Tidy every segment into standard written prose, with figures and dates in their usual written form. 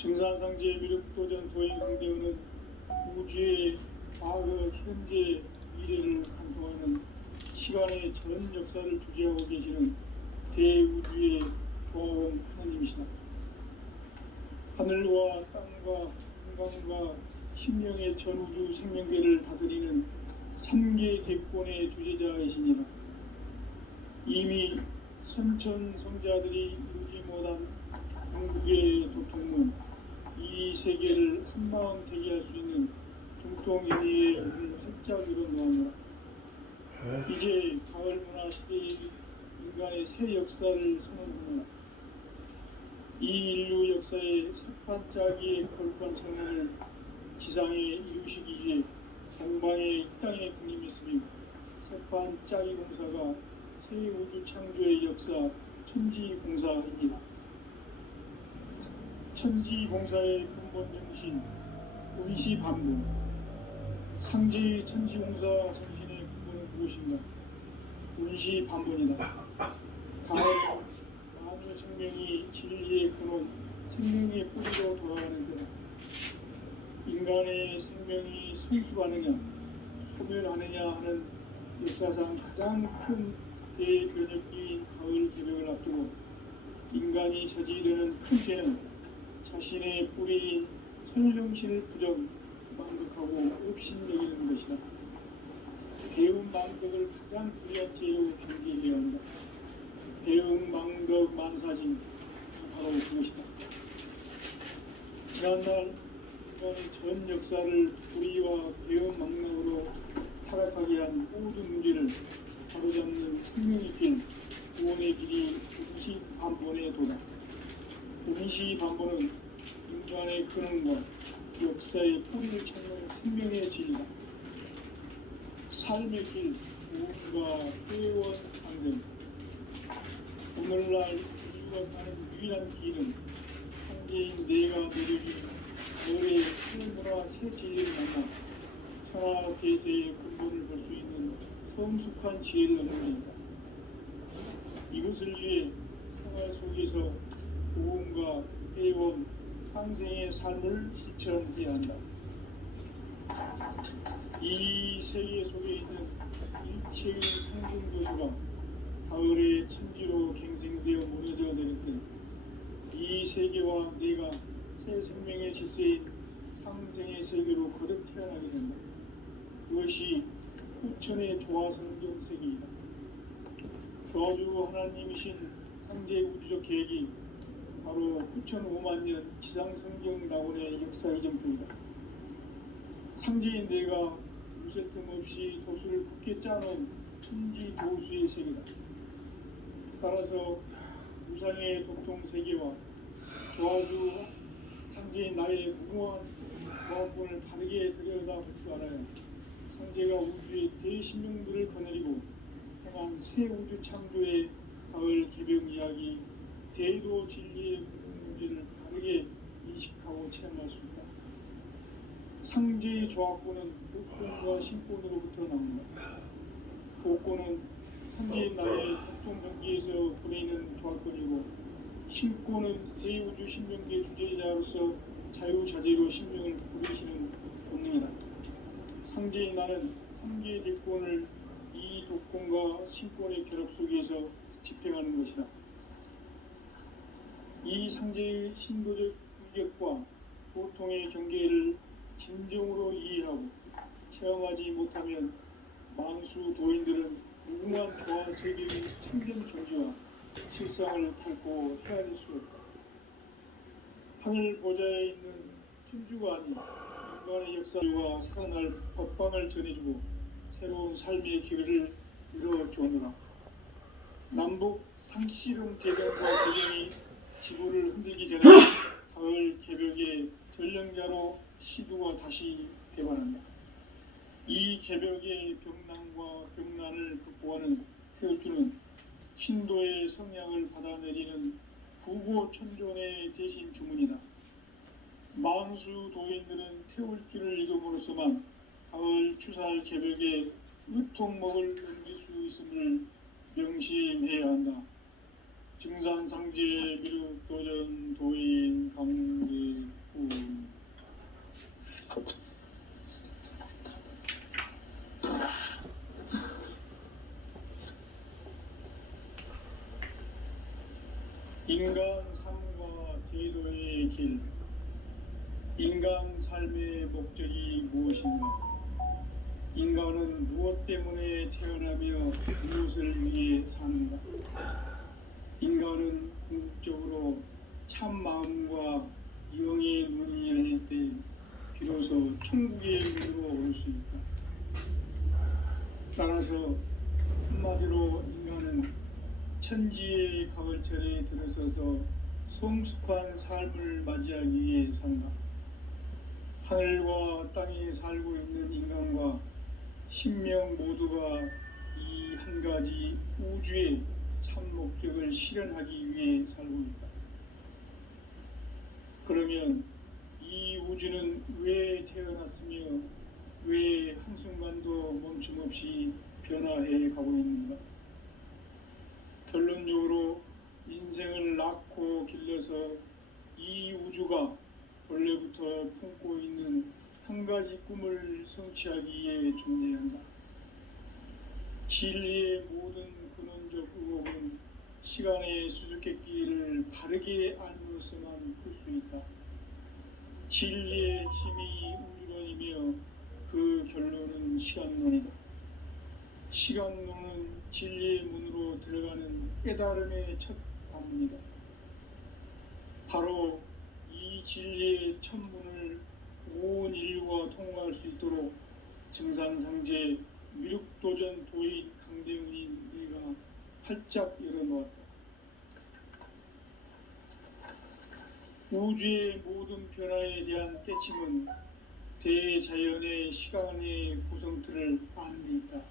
증산상제 미륵도전 도인 강대원은 우주의 과거, 현재, 미래를 관통하는 시간의 전 역사를 주재하고 계시는 대우주의 조화원 하나님이시다. 하늘과 땅과 인간과 신명의 전우주 생명계를 다스리는 3계 대권의 주재자이시니라. 이미 선천성자들이 이루지 못한 영국의 도통문, 이 세계를 한마음 되게 할 수 있는 중통인의의 문을 활짝 열어놓았노라. 이제 가을 문화 시대의 인간의 새 역사를 선언하노라. 이 인류 역사의 새반짝이의 거룩한 성령을 지상에 이루시기 위해 동방의 이 땅에 군림했으며 새반짝이 공사가 새 우주 창조의 역사 천지공사입니다. 천지공사의 근본 정신 의시반복. 상제의 천지공사 정신의 근본은 무엇인가? 의시반복이다. 가을은 만유 생명이 진리의 근원, 생명의 뿌리로 돌아가는 때다. 인간의 생명이 성숙하느냐, 소멸하느냐 하는 역사상 가장 큰 대변혁기인 가을 개벽을 앞두고 인간이 저지르는 큰 죄는 자신의 뿌리인 선령신을 부정, 망극하고 업신여기는 것이다. 배운 망덕을 가장 불리한 죄로 경계해야 한다. 배운 망덕 만사진, 바로 그것이다. 지난날 인간의 전 역사를 불의와 배운 망락으로 타락하게 한 모든 문제를 바로잡는 생명의 길, 구원의 길이 운시반본의 도다. 운시반본은 인간의 근원과 역사의 뿌리를 찾는 생명의 진리다. 삶의 길, 구원과 회원 상생. 오늘날 인류가 사는 유일한 길은 상제인 내가 내려준 너의 새 문화 새 진리를 만나 천하 대세의 근본을 볼 수 있는 성숙한 지혜를 얻는 것이다. 이것을 위해 생활 속에서 구원과 회원, 상생의 삶을 실천해야 한다. 이 세계 속에 있는 일체의 상중도시가 가을의 천지로 갱생되어 무너져 내릴 때 이 세계와 내가 새 생명의 질서인 상생의 세계로 거듭 태어나게 된다. 그것이 후천의 조화성경 세계이다. 조화주 하나님이신 상제 우주적 계획이 바로 후천 5만년 지상성경 낙원의 역사 이정표이다. 상제인 내가 무쇠 틈 없이 도수를 굳게 짜놓은 천지 도수의 세계다. 따라서 우상의 도통 세계와 조화주 상제인 나의 무모한 조합본을 바르게 들여다볼 줄 알아야 상제가 우주의 대신명들을 거느리고 행한 새 우주 창조의 가을 개벽 이야기, 대도 진리의 문제를 바르게 인식하고 체험할 수 있다. 상제의 조합본은 복권과 신권으로부터 나옵니다. 복권은 상제인 나의 보통 경기에서 보내는 조합본이고, 신권은 대우주 신명계 주제자로서 자유자재로 신명을 부르시는 본능이다. 상제인 나는 3개의 대권을 이 독권과 신권의 결합 속에서 집행하는 것이다. 이 상제의 신도적 위격과 보통의 경계를 진정으로 이해하고 체험하지 못하면 만수 도인들은 무궁한 조화 세계의 참된 존재와 실상을 결코 헤아릴 수 없다. 하늘 보좌에 있는 천주가 아닌 인간의 역사와 살아날 법방을 전해주고 새로운 삶의 기회를 이뤄주느라. 남북 상실은 대전과 대전이 지구를 흔들기 전에 가을 개벽의 전령자로 시두가 다시 개발한다. 이 개벽의 병난과 병난을 극복하는 태울주는 신도의 성량을 받아내리는 부고천존의 대신 주문이다. 만수 도인들은 태울주를 읽음으로써만 가을 추살 개벽에 의통목을 넘길 수 있음을 명심해야 한다. 증산상제 미륵도전 도인 강대 길. 인간 삶의 목적이 무엇인가? 인간은 무엇 때문에 태어나며 무엇을 위해 사는가? 인간은 궁극적으로 참 마음과 영의 눈이 열릴 때 비로소 천국의 문으로 올 수 있다. 따라서 한마디로 인간은 천지의 가을철에 들어서서 성숙한 삶을 맞이하기 위해 산다. 하늘과 땅에 살고 있는 인간과 신명 모두가 이 한 가지 우주의 참 목적을 실현하기 위해 살고 있다. 그러면 이 우주는 왜 태어났으며 왜 한순간도 멈춤없이 변화해 가고 있는가? 결론적으로 인생을 낳고 길러서 이 우주가 원래부터 품고 있는 한 가지 꿈을 성취하기 위해 존재한다. 진리의 모든 근원적 의혹은 시간의 수수께끼를 바르게 알므로서만 풀 수 있다. 진리의 힘이 우주론이며 그 결론은 시간론이다. 시간론은 진리의 문으로 들어가는 깨달음의 첫 관문이다. 바로 이 진리의 첫 문을 온 인류가 통과할 수 있도록 증산상제 미륵도전 도인 강대훈이 내가 활짝 열어놓았다. 우주의 모든 변화에 대한 깨침은 대자연의 시간의 구성틀을 아는 데 있다.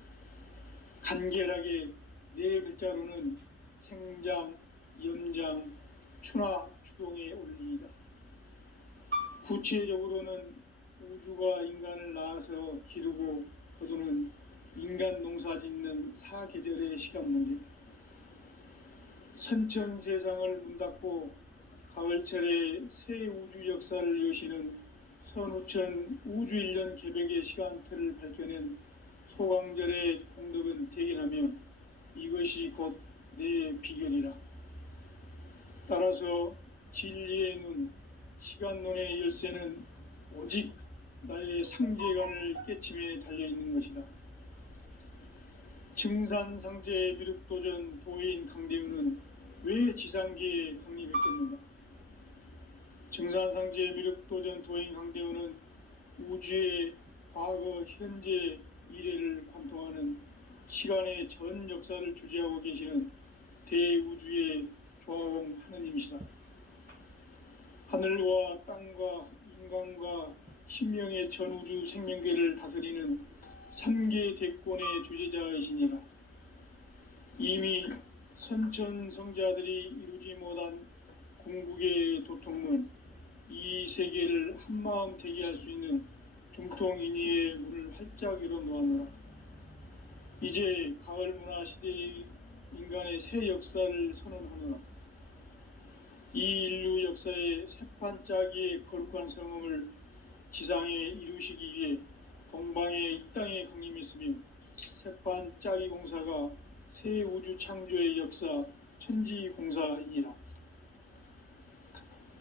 간결하게 네 글자로는 생장, 연장, 추나 추동의 원리이다. 구체적으로는 우주가 인간을 낳아서 기르고 거두는 인간 농사 짓는 사계절의 시간 문제다. 선천 세상을 문닫고 가을철에 새 우주 역사를 여시는 선우천 우주 1년 개백의 시간틀을 밝혀낸 소강절의 공덕은 대견하며 이것이 곧 내 비결이라. 따라서 진리의 눈, 시간론의 열쇠는 오직 나의 상제관을 깨침에 달려있는 것이다. 증산상제 미륵도전 도인 강대훈은 왜 지상계에 강림했겠는가? 증산상제 미륵도전 도인 강대훈은 우주의 과거, 현재, 미래를 관통하는 시간의 전 역사를 주재하고 계시는 대우주의 조화공 하느님이시다. 하늘과 땅과 인간과 신명의 전우주 생명계를 다스리는 삼계 대권의 주재자이시니라. 이미 선천성자들이 이루지 못한 궁극의 도통문, 이 세계를 한마음 대기할 수 있는 중통인의의 문을 활짝 열어놓았노라. 이제 가을 문화 시대의 인간의 새 역사를 선언하노라. 이 인류 역사의 새판짜기의 거룩한 성음을 지상에 이루시기 위해 동방의 이 땅에 강림했으며 새판짜기 공사가 새 우주 창조의 역사 천지공사이니라.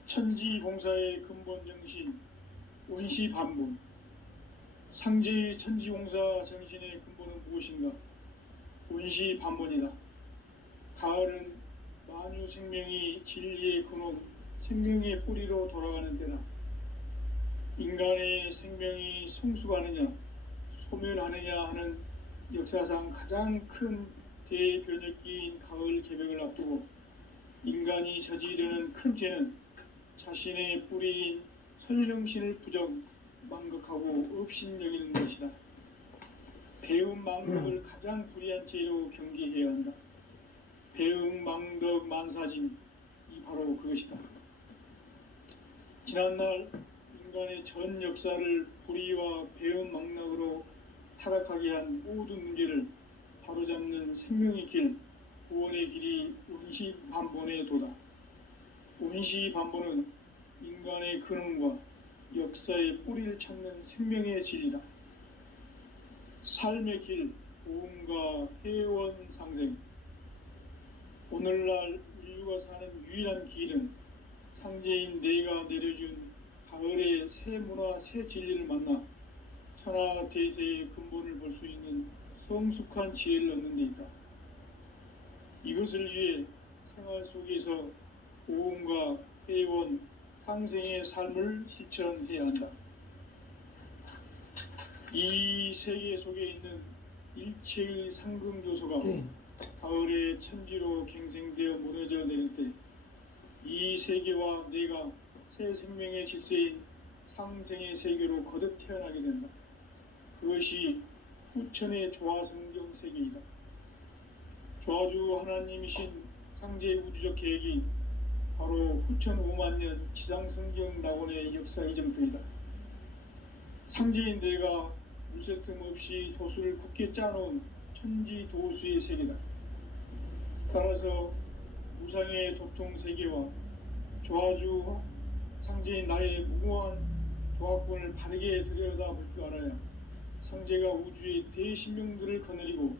천지공사의 근본 정신 운시반복. 상제의 천지공사 정신의 근본은 무엇인가? 운시반복이다. 가을은 만유 생명이 진리의 근원, 생명의 뿌리로 돌아가는 때다. 인간의 생명이 성숙하느냐, 소멸하느냐 하는 역사상 가장 큰 대변혁기인 가을 개벽을 앞두고 인간이 저지르는 큰 죄는 자신의 뿌리인 설령신을 부정, 망극하고 업신여기는 것이다. 배움 망덕을 가장 불의한 죄로 경계해야 한다. 배움 망덕 만사진, 이 바로 그것이다. 지난날 인간의 전 역사를 불의와 배움 망락으로 타락하게 한 모든 문제를 바로잡는 생명의 길, 구원의 길이 운시반본의 도다. 운시반본은 인간의 근원과 역사의 뿌리를 찾는 생명의 질이다. 삶의 길, 보험과 회원 상생. 오늘날 인류가 사는 유일한 길은 상제인 내가 내려준 가을의 새 문화 새 진리를 만나 천하 대세의 근본을 볼 수 있는 성숙한 지혜를 얻는 데 있다. 이것을 위해 생활 속에서 오음과 회원, 상생의 삶을 실천해야 한다. 이 세계 속에 있는 일체의 상금 요소가 가을의 천지로 갱생되어 무너져 내릴 때 이 세계와 내가 새 생명의 질서인 상생의 세계로 거듭 태어나게 된다. 그것이 후천의 조화성경 세계이다. 조화주 하나님이신 상제의 우주적 계획이 바로 후천 5만년 지상성경 낙원의 역사 이전부이다. 상제인 내가 물새 틈 없이 도수를 굳게 짜놓은 천지 도수의 세계다. 따라서 무상의 도통 세계와 조화주 상제인 나의 무고한 조화권을 바르게 들여다볼 줄 알아야 상제가 우주의 대신명들을 거느리고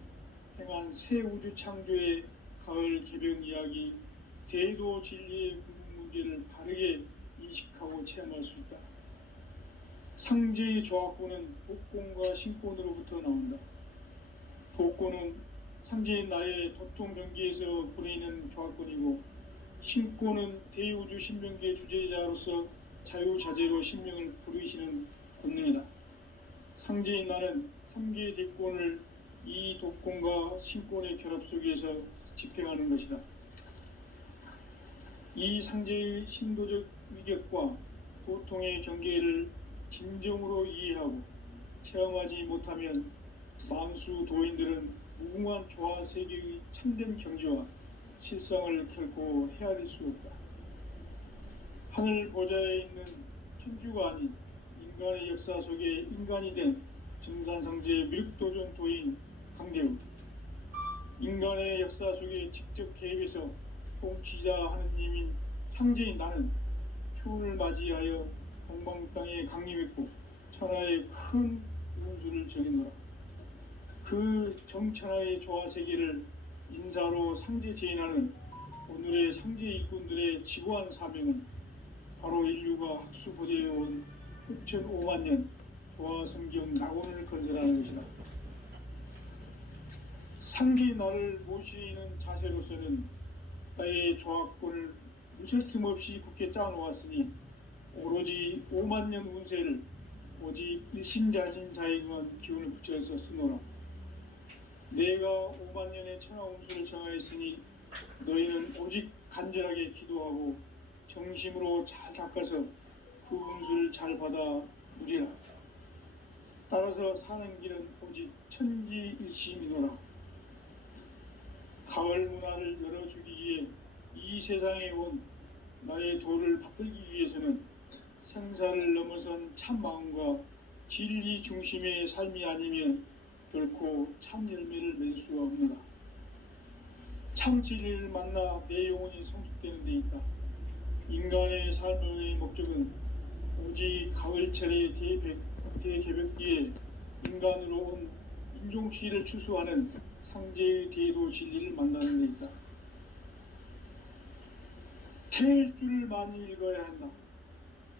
행한 새 우주 창조의 가을 개변 이야기, 대도 진리의 근본 문제를 바르게 인식하고 체험할 수 있다. 상제의 조화권은 복권과 신권으로부터 나온다. 복권은 상제인 나의 도통 경계에서 보내는 조화권이고, 신권은 대우주 신명계의 주제자로서 자유자재로 신명을 부르시는 권능이다. 상제인 나는 3개의 대권을 이 독권과 신권의 결합 속에서 집행하는 것이다. 이 상제의 신도적 위격과 고통의 경계를 진정으로 이해하고 체험하지 못하면 만수 도인들은 무궁한 조화 세계의 참된 경지와 실상을 결코 헤아릴 수 없다. 하늘 보좌에 있는 천주가 아닌 인간의 역사 속에 인간이 된 증산상제 밀도전 도인 강대우, 인간의 역사 속에 직접 개입해서 통치자 하느님인 상제인 나는 추운을 맞이하여 동방 땅에 강림했고 천하의 큰 운수를 정했노라. 그 정천하의 조화세계를 인사로 상제 제인하는 오늘의 상제 일꾼들의 지고한 사명은 바로 인류가 학수보되어온 6,500년 조화성경 낙원을 건설하는 것이다. 상계 나를 모시는 자세로서는 나의 조화권을 무쇠 틈 없이 굳게 짜놓았으니 오로지 5만년 운세를 오직 일심자진 자에게만 기운을 붙여서 쓰노라. 내가 5만년의 천하 운수를 정하였으니 너희는 오직 간절하게 기도하고 정심으로 잘 닦아서 그 운수를 잘 받아 누리라. 따라서 사는 길은 오직 천지일심이노라. 가을 문화를 열어주기 위해 이 세상에 온 나의 도를 받들기 위해서는 생사를 넘어선 참 마음과 진리 중심의 삶이 아니면 결코 참 열매를 맺을 수가 없느라. 참 진리를 만나 내 영혼이 성숙되는 데 있다. 인간의 삶의 목적은 오직 가을철의 대개벽기에 인간으로 온 인종시를 추수하는 상제의 대도 진리를 만나는 데 있다. 태일주를 많이 읽어야 한다.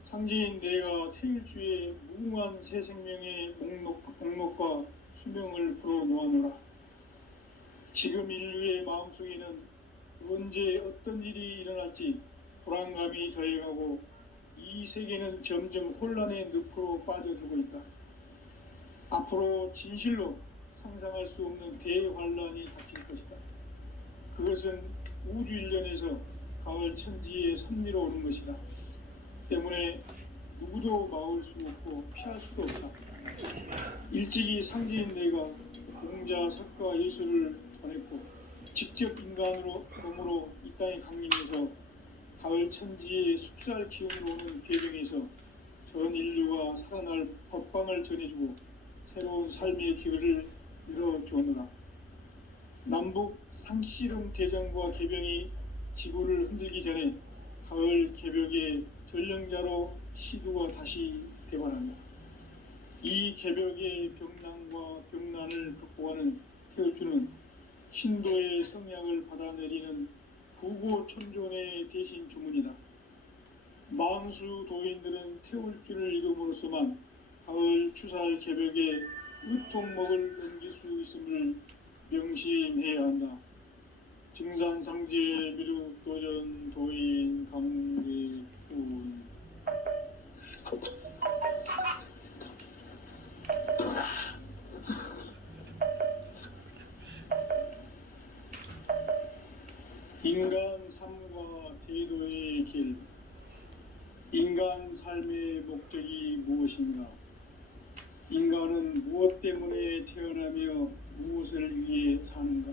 상제인 내가 태일주의 무궁한 새 생명의 목록과 수명을 풀어놓아노라. 지금 인류의 마음속에는 언제 어떤 일이 일어날지 불안감이 더해가고 이 세계는 점점 혼란의 늪으로 빠져들고 있다. 앞으로 진실로 상상할 수 없는 대환란이 닥칠 것이다. 그것은 우주 일련에서 가을 천지의 섭리로 오는 것이다. 때문에 누구도 막을 수 없고 피할 수도 없다. 일찍이 상제인 내가 공자, 석가, 예술을 전했고 직접 인간으로 몸으로 이 땅에 강림해서 가을 천지의 숲살 기운으로 오는 계정에서 전 인류가 살아날 법방을 전해주고 새로운 삶의 기회를 열어주었노라. 남북 상씨름 대전과 개병이 지구를 흔들기 전에 가을 개벽의 전령자로 시두가 다시 대관한다. 이 개벽의 병난과 병난을 극복하는 태울주는 신도의 성약을 받아내리는 부고천존의 대신 주문이다. 망수 도인들은 태울 줄을 잃음으로써만 가을 추살 개벽에 으통먹을 넘길 수 있음을 명심해야 한다. 증산상제 미륵도전 도인 강대훈. 인간 삶과 대도의 길. 인간 삶의 목적이 무엇인가? 인간은 무엇 때문에 태어나며 무엇을 위해 사는가?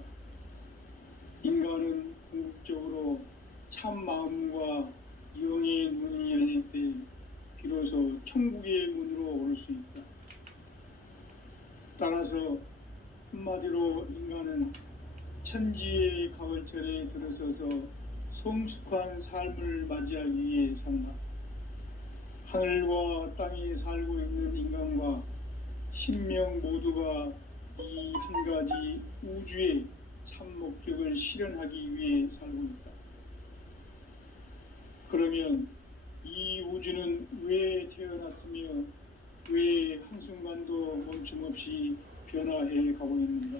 인간은 궁극적으로 참 마음과 영의 문이 열릴 때 비로소 천국의 문으로 올 수 있다. 따라서 한마디로 인간은 천지의 가을철에 들어서서 성숙한 삶을 맞이하기 위해 산다. 하늘과 땅에 살고 있는 인간과 신명 모두가 이 한 가지 우주의 참 목적을 실현하기 위해 살고 있다. 그러면 이 우주는 왜 태어났으며 왜 한순간도 멈춤없이 변화해 가고 있는가?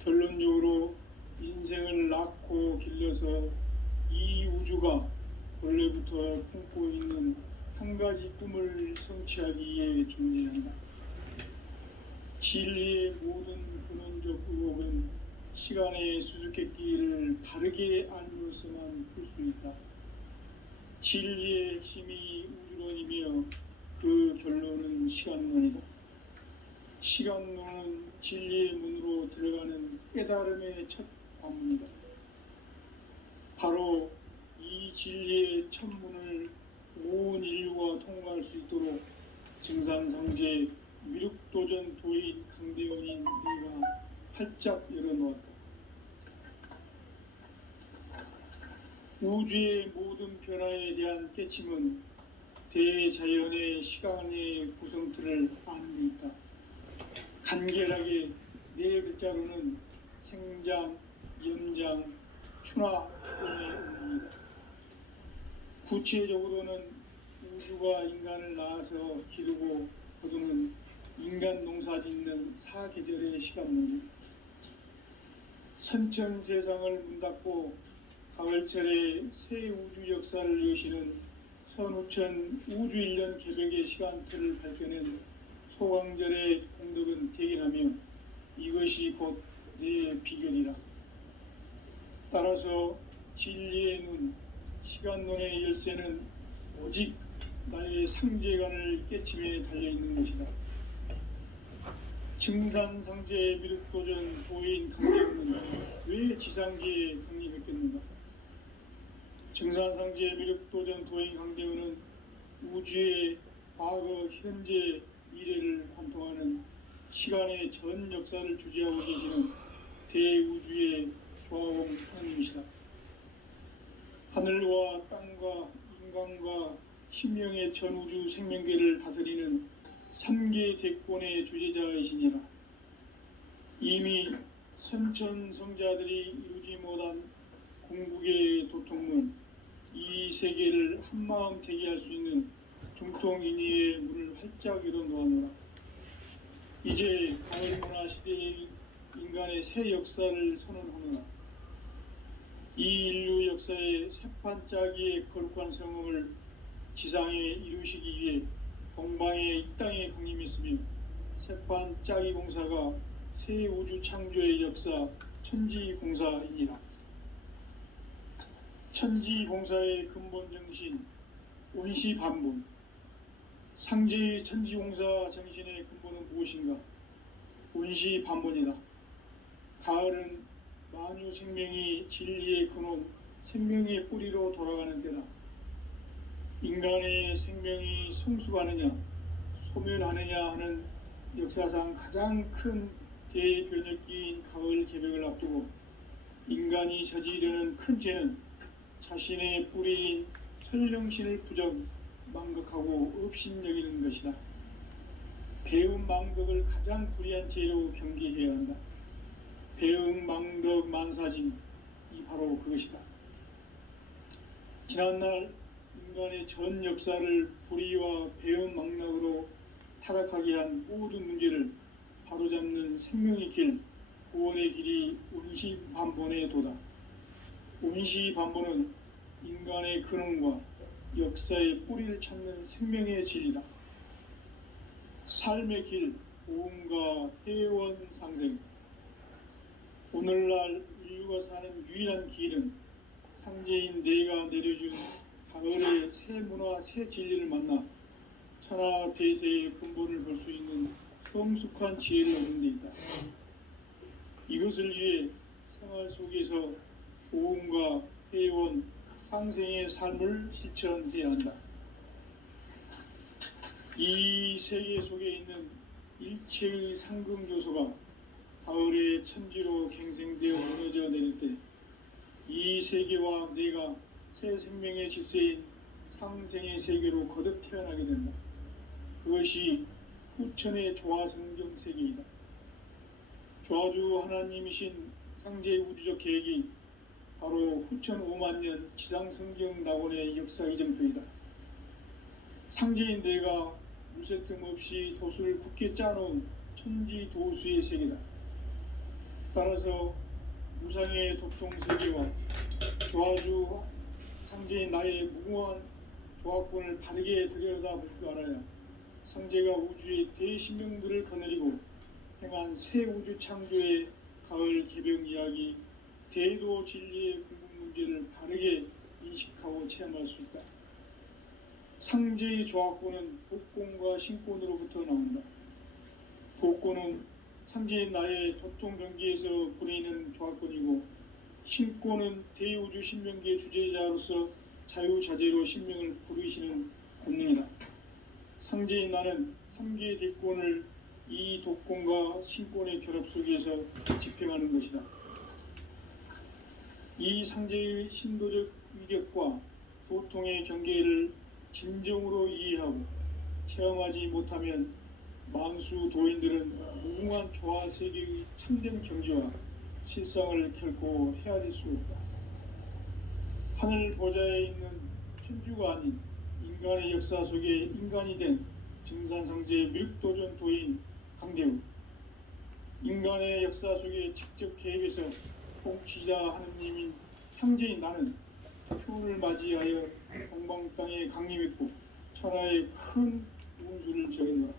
결론적으로 인생을 낳고 길러서 이 우주가 원래부터 품고 있는 한 가지 꿈을 성취하기 위해 존재한다. 진리의 모든 근원적 의혹은 시간의 수수께끼를 바르게 알므로서만 풀 수 있다. 진리의 핵심이 우주론이며 그 결론은 시간론이다. 시간론은 진리의 문으로 들어가는 깨달음의 첫 관문이다. 바로 이 진리의 첫 문을 온 인류가 통과할 수 있도록 증산상제 미륵도전 도인 강대훈인 네가 활짝 열어놓았다. 우주의 모든 변화에 대한 깨침은 대자연의 시간의 구성틀을 아는 데 있다. 간결하게 네 글자로는 생장, 연장, 추나 죽음의 의미이다. 구체적으로는 우주가 인간을 낳아서 기르고 거두는 인간 농사 짓는 사계절의 시간론이 선천 세상을 문닫고 가을철에 새 우주 역사를 여시는 선우천 우주 1년 개벽의 시간틀을 밝혀낸 소강절의 공덕은 대견하며 이것이 곧 내 비결이라. 따라서 진리의 눈, 시간론의 열쇠는 오직 나의 상제관을 깨침에 달려있는 것이다. 증산상제 미륵도전 도인 강대훈은 왜 지상계에 강림했겠는가? 증산상제 미륵도전 도인 강대훈은 우주의 과거, 현재, 미래를 관통하는 시간의 전 역사를 주재하고 계시는 대우주의 조화공 하나님이시다. 하늘과 땅과 인간과 신명의 전우주 생명계를 다스리는 3계 대권의 주재자이시니라. 이미 선천성자들이 이루지 못한 궁극의 도통문, 이 세계를 한마음 되게 할 수 있는 중통인의의 문을 활짝 열어놓아노라. 이제 가을문화 시대의 인간의 새 역사를 선언하노라. 이 인류 역사의 새판짜기의 거룩한 성음을 지상에 이루시기 위해 동방의 이 땅에 강림했으며 새판짜기 공사가 새 우주 창조의 역사 천지공사이니라. 천지공사의 근본 정신 온시반분. 상제의 천지공사 정신의 근본은 무엇인가? 온시반분이다. 가을은 만유 생명이 진리의 근원, 생명의 뿌리로 돌아가는 때다. 인간의 생명이 성숙하느냐, 소멸하느냐 하는 역사상 가장 큰 대변혁기인 가을 개벽을 앞두고 인간이 저지르는 큰 죄는 자신의 뿌리인 천령신을 부정, 망극하고 업신여기는 것이다. 배운 망덕을 가장 불의한 죄로 경계해야 한다. 배응 망덕 만사진, 이 바로 그것이다. 지난날 인간의 전 역사를 불의와 배은망락으로 타락하게 한 모든 문제를 바로잡는 생명의 길, 구원의 길이 운시반본에 도다. 운시반본은 인간의 근원과 역사의 뿌리를 찾는 생명의 진리다. 삶의 길, 보험과 회원 상생. 오늘날 인류가 사는 유일한 길은 상제인 내가 내려준 가을의 새 문화, 새 진리를 만나 천하 대세의 근본을 볼 수 있는 성숙한 지혜를 얻는 데 있다. 이것을 위해 생활 속에서 보험과 회원, 상생의 삶을 실천해야 한다. 이 세계 속에 있는 일체의 상금 요소가 가을의 천지로 갱생되어 무너져 내릴 때 이 세계와 내가 새 생명의 질서인 상생의 세계로 거듭 태어나게 된다. 그것이 후천의 조화성경 세계이다. 조화주 하나님이신 상제의 우주적 계획이 바로 후천 5만 년 지상성경 낙원의 역사 이정표이다. 상제인 내가 무쇠틈 없이 도수를 굳게 짜놓은 천지 도수의 세계다. 따라서 무상의 도통세계와 조화주 상제인 나의 무궁한 조합권을 바르게 들여다볼 줄 알아야 상제가 우주의 대신명들을 거느리고 행한 새 우주 창조의 가을 개병 이야기, 대도 진리의 궁극 문제를 바르게 인식하고 체험할 수 있다. 상제의 조합권은 복권과 신권으로부터 나온다. 복권은 상제인 나의 도통 경기에서 부리는 조합권이고, 신권은 대우주 신명기의 주제자로서 자유자재로 신명을 부르시는 본능이다. 상제인 나는 3개의 대권을 이 독권과 신권의 결합 속에서 집행하는 것이다. 이 상제의 신도적 위력과 도통의 경계를 진정으로 이해하고 체험하지 못하면 만수 도인들은 무궁한 조화 세계의 참된 경지와 실상을 결코 헤아릴 수 없다. 하늘 보좌에 있는 천주가 아닌 인간의 역사 속에 인간이 된 증산상제의 밀도전 도인 강대우, 인간의 역사 속에 직접 계획해서 통치자 하느님인 상제인 나는 초를 맞이하여 동방 땅에 강림했고 천하의 큰 운수를 정했노라.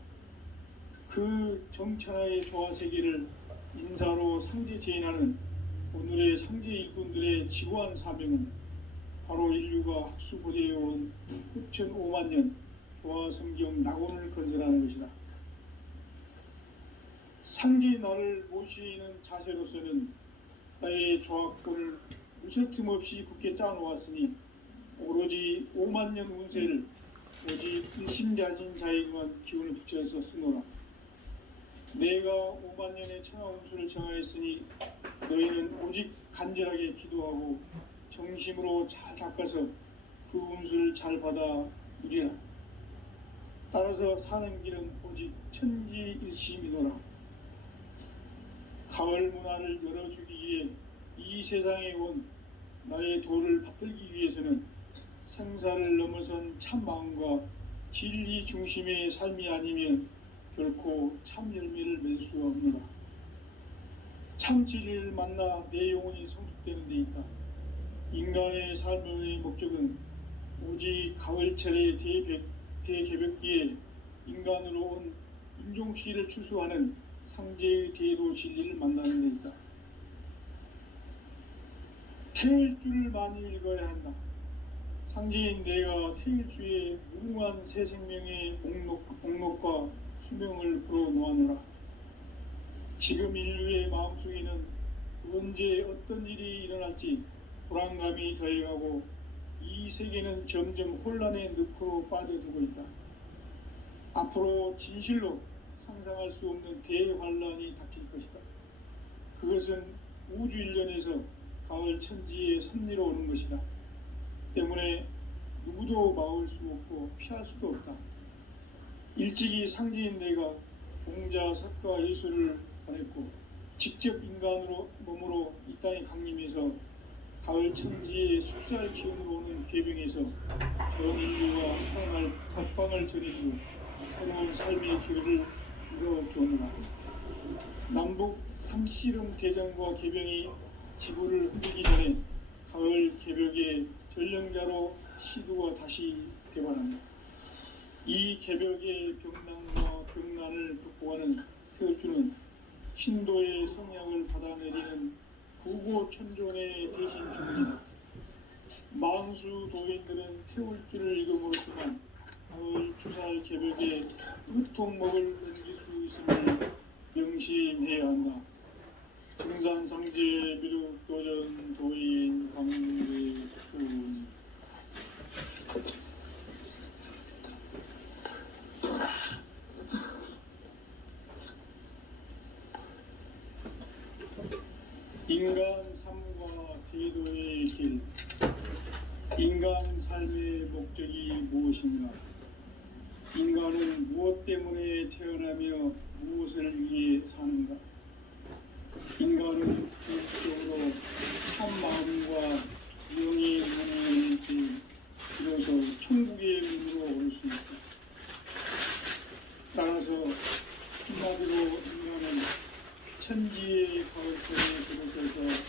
그 정천하의 조화 세계를 인사로 상제 제인하는 오늘의 상제 일꾼들의 지고한 사명은 바로 인류가 학수고대해온 후천 5만 년 조화 성경 낙원을 건설하는 것이다. 상제의 나를 모시는 자세로서는 나의 조합권을 무쇠틈 없이 굳게 짜놓았으니 오로지 5만 년 운세를 오직 일심자진 자에게만 기운을 붙여서 쓰노라. 내가 5만 년의 천하 운수를 정하였으니 너희는 오직 간절하게 기도하고 정심으로 잘 닦아서 그 운수를 잘 받아 누리라. 따라서 사는 길은 오직 천지일심이노라. 가을 문화를 열어주기 위해 이 세상에 온 나의 도를 받들기 위해서는 생사를 넘어선 참 마음과 진리 중심의 삶이 아니면 결코 참 열매를 맺을 수가 없노라. 참 진리를 만나 내 영혼이 성숙되는 데 있다. 인간의 삶의 목적은 오직 가을철의 대개벽기에 인간으로 온 인종시를 추수하는 상제의 대도 진리를 만나는 데 있다. 태일 줄을 많이 읽어야 한다. 상제인 내가 태일주의 무궁한 새 생명의 목록과 수명을 불어놓아노라. 지금 인류의 마음속에는 언제 어떤 일이 일어날지 불안감이 더해가고 이 세계는 점점 혼란의 늪으로 빠져들고 있다. 앞으로 진실로 상상할 수 없는 대환란이 닥칠 것이다. 그것은 우주 일련에서 가을 천지의 섭리로 오는 것이다. 때문에 누구도 막을 수 없고 피할 수도 없다. 일찍이 상제인 내가 공자, 석가, 예수를 보냈고 직접 인간으로 몸으로 이 땅에 강림해서 가을 천지의 숫살 기운으로 오는 괴병에서 전 인류가 살아날 각방을 전해주고 새로운 삶의 기회를 이뤄주느라 남북 상씨름 대전과 개병이 지구를 흔들기 전에 가을 개벽의 전령자로 시두가 다시 되관합니다. 이 개벽의 병난과 병난을 극복하는 태울주는 신도의 성향을 받아내리는 부고천존의 대신 주문이다. 망수 도인들은 태울주를 이름으로지만 가을 추살 개벽에 으통먹을 넘길 수 있음을 명심해야 한다. 증산상제 미륵도전 도인 광대군 인간 삶과 대도의 길. 인간 삶의 목적이 무엇인가? 인간은 무엇 때문에 태어나며 무엇을 위해 사는가? 인간은 궁극적으로 참 마음과 영의 문을 열 때 비로소 천국의 문으로 올 수 있다. 따라서 한마디로 인간은 천지의 가을철에 들어서서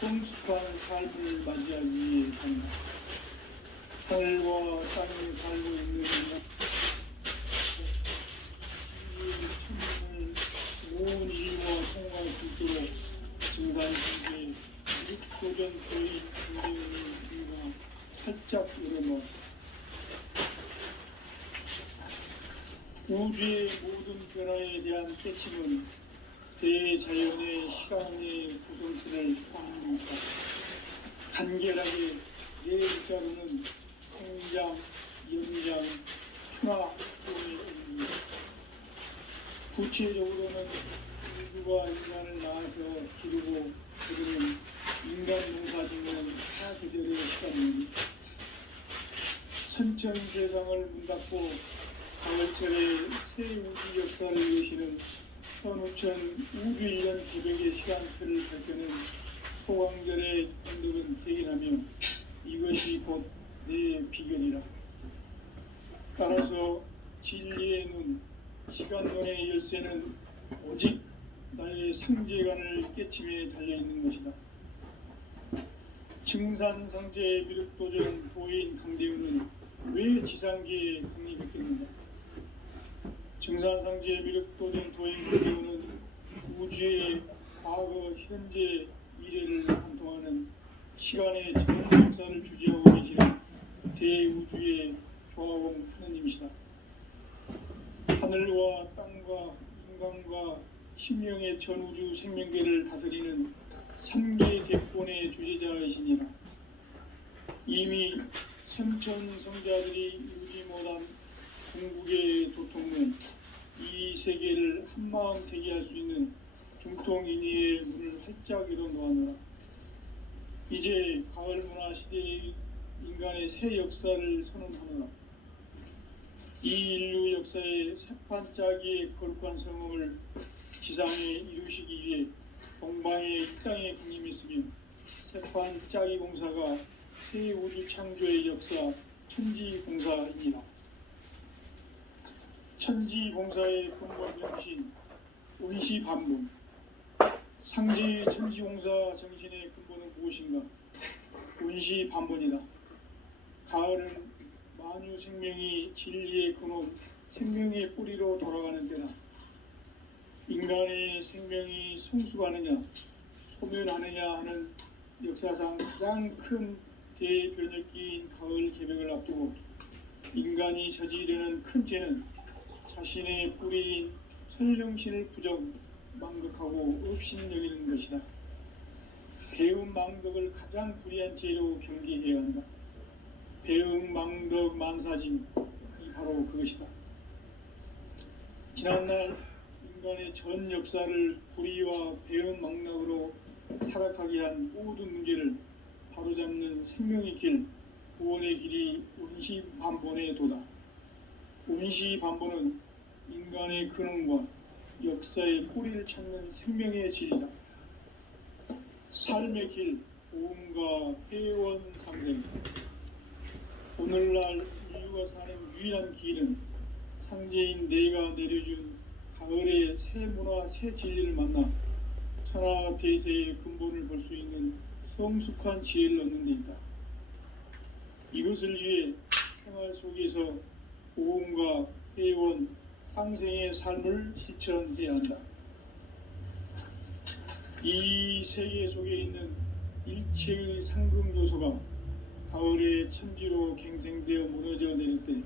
성숙한 삶을 맞이하기 위해 산다. 하늘과 땅에 살고 있는 인간, 천국을 온 인류와 통할 수 있도록 증산신계 육도전 도의 인생의 살짝 열어놓아 우주의 모든 변화에 대한 깨침은 대자연의 시간의 구성체를 포함합니다. 간결하게 네 글자로는 성장, 연장, 추나, 추동의 의미. 구체적으로는 우주가 인간을 낳아서 기르고 기르는 인간 농사짓는 사계절의 시간입니다. 선천 세상을 문닫고 가을철에 새 우주 역사를 여시는 현우천 우주일년 기백의 시간틀을 밝혀낸 소강절의 언덕은 대견하며 이것이 곧 내 비결이라. 따라서 진리의 눈, 시간론의 열쇠는 오직 나의 상제관을 깨침에 달려있는 것이다. 증산상제 미륵도전 도인 강대우는 왜 지상계에 강림했겠는가? 증산상제 미륵도전 도인 강대우는 우주의 과거, 현재, 미래를 관통하는 시간의 전 역사를 주재하고 계시는 대우주의 조화공 하느님이시다. 하늘과 땅과 인간과 신명의 전우주 생명계를 다스리는 3개 대권의 주제자이시니라. 이미 선천성자들이 이루지 못한 궁극의 도통은 이 세계를 한마음 되게 할 수 있는 중통인의의 문을 활짝 열어놓았노라. 이제 가을 문화 시대의 인간의 새 역사를 선언하노라. 이 인류 역사의 새판짜기의 거룩한 성음을 지상에 이루시기 위해 동방의 이 땅에 군림했으며 새판짜기 공사가 새 우주 창조의 역사 천지공사입니다. 천지공사의 근본 정신 의시반문. 상지 천지공사 정신의 근본은 무엇인가? 의시반문이다. 가을은 만유 생명이 진리의 근원, 생명의 뿌리로 돌아가는 때다. 인간의 생명이 성숙하느냐, 소멸하느냐 하는 역사상 가장 큰 대변혁기인 가을 개벽을 앞두고 인간이 저지르는 큰 죄는 자신의 뿌리인 설령신을 부정, 망덕하고 업신여기는 것이다. 배움 망덕을 가장 불의한 죄로 경계해야 한다. 배움 망덕 만사징이 바로 그것이다. 지난날 인간의 전 역사를 불의와 배움 망락으로 타락하게 한 모든 문제를 바로잡는 생명의 길, 구원의 길이 운시반본의 도다. 운시반본은 인간의 근원과 역사의 뿌리를 찾는 생명의 질이다. 삶의 길, 고음과 회원 상생. 오늘날 인류가 사는 유일한 길은 상제인 내가 내려준 가을의 새 문화 새 진리를 만나 천하 대세의 근본을 볼 수 있는 성숙한 지혜를 얻는 데 있다. 이것을 위해 생활 속에서 고음과 회원 상생의 삶을 실천해야 한다. 이 세계 속에 있는 일체의 상금 요소가 가을의 천지로 갱생되어 무너져 내릴 때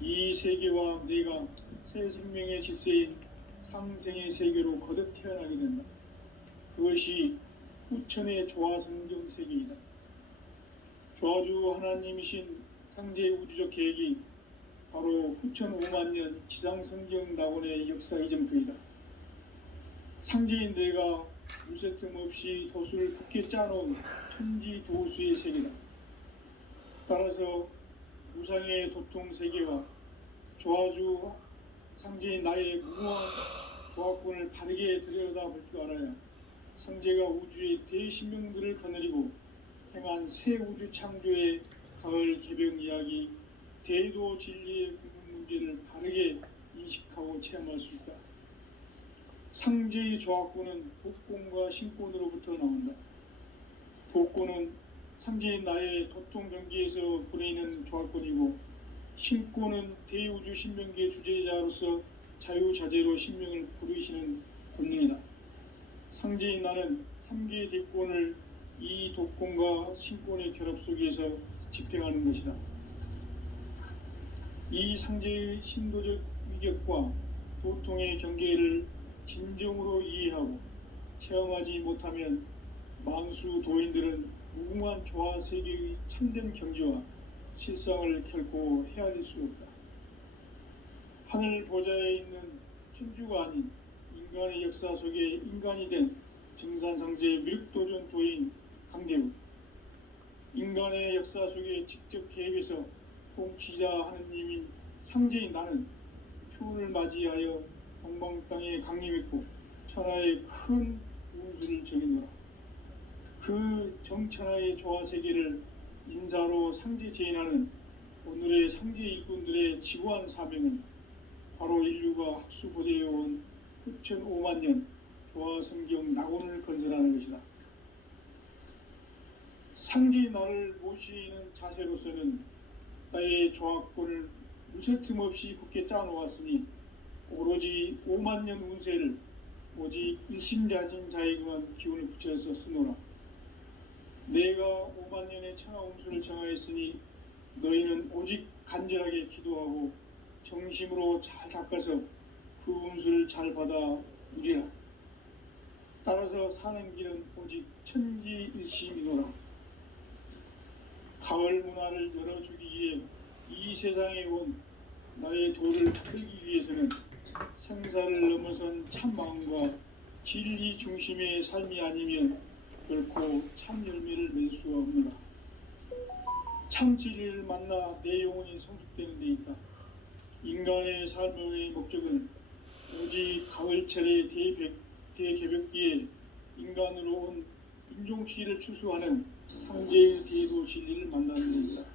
이 세계와 내가 새 생명의 질서인 상생의 세계로 거듭 태어나게 된다. 그것이 후천의 조화성경 세계이다. 조화주 하나님이신 상제 우주적 계획이 바로 후천 5만년 지상성경 낙원의 역사 이전부이다. 상제인 내가 무쇠틈 없이 도수를 굳게 짜놓은 천지 도수의 세계다. 따라서 무상의 도통 세계와 조화주 상제인 나의 무궁한 조화권을 바르게 들여다볼 줄 알아야 상제가 우주의 대신명들을 거느리고 행한 새 우주 창조의 가을 개벽 이야기, 대도 진리의 구분 문제를 바르게 인식하고 체험할 수 있다. 상제의 조화권은 복권과 신권으로부터 나온다. 복권은 상제인 나의 도통 경계에서 보내는 조화권이고, 신권은 대우주 신명기의 주제자로서 자유자재로 신명을 부르시는 본능이다. 상제인 나는 3개의 대권을 이 도권과 신권의 결합 속에서 집행하는 것이다. 이 상제의 신도적 위격과 도통의 경계를 진정으로 이해하고 체험하지 못하면 만수 도인들은 무궁한 조화 세계의 참된 경지와 실상을 결코 헤아릴 수 없다. 하늘 보좌에 있는 천주가 아닌 인간의 역사 속에 인간이 된 정산상제 밀도전 도인 강대우, 인간의 역사 속에 직접 개입해서 통치자 하느님인 상제인 나는 추운을 맞이하여 동방 땅에 강림했고 천하의 큰 운수를 정해노라. 그 정천하의 조화 세계를 인사로 상제 제인하는 오늘의 상제 일꾼들의 지구한 사명은 바로 인류가 학수고대해온 후천 5만년 조화성경 낙원을 건설하는 것이다. 상제의 나를 모시는 자세로서는 나의 조화권을 무쇠틈 없이 굳게 짜놓았으니 오로지 5만년 운세를 오직 일심자진 자에게만 기운을 붙여서 쓰노라. 내가 5만년의 천하 운수를 정하였으니 너희는 오직 간절하게 기도하고 정심으로 잘 닦아서 그 운수를 잘 받아 누리라. 따라서 사는 길은 오직 천지일심이노라. 가을 문화를 열어주기 위해 이 세상에 온 나의 도를 받들기 위해서는 생사를 넘어선 참 마음과 진리 중심의 삶이 아니면 결코 참 열매를 맺을 수가 없노라. 참 진리를 만나 내 영혼이 성숙되는 데 있다. 인간의 삶의 목적은 오직 가을철의 대개벽기에 인간으로 온 인종시를 추수하는 상제의 대도 진리를 만나는 데 있다.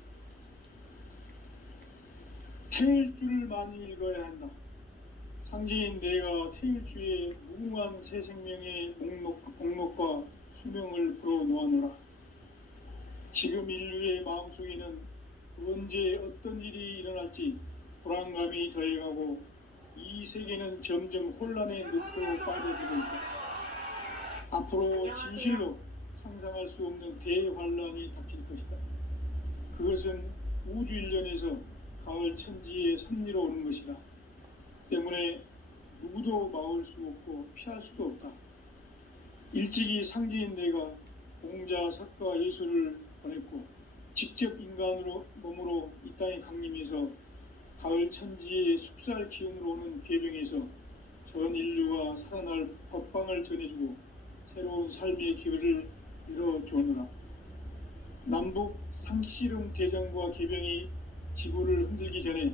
태일주를 많이 읽어야 한다. 상제인 내가 태일주의 무궁한 새 생명의 목록과 수명을 불어놓아노라. 지금 인류의 마음속에는 언제 어떤 일이 일어날지 불안감이 더해가고 이 세계는 점점 혼란의 늪으로 빠져들고 있다. 앞으로 진실로 상상할 수 없는 대환란이 닥칠 것이다. 그것은 우주 일련에서 가을 천지의 섭리로 오는 것이다. 때문에 누구도 막을 수 없고 피할 수도 없다. 일찍이 상제인 내가 공자, 석가, 예수를 보냈고 직접 인간으로 몸으로 이 땅에 강림해서 가을 천지의 숲살 기운으로 오는 계병에서 전 인류가 살아날 법방을 전해주고 새로운 삶의 기회를 열어주느라. 남북 상씨름 대전과 계병이 지구를 흔들기 전에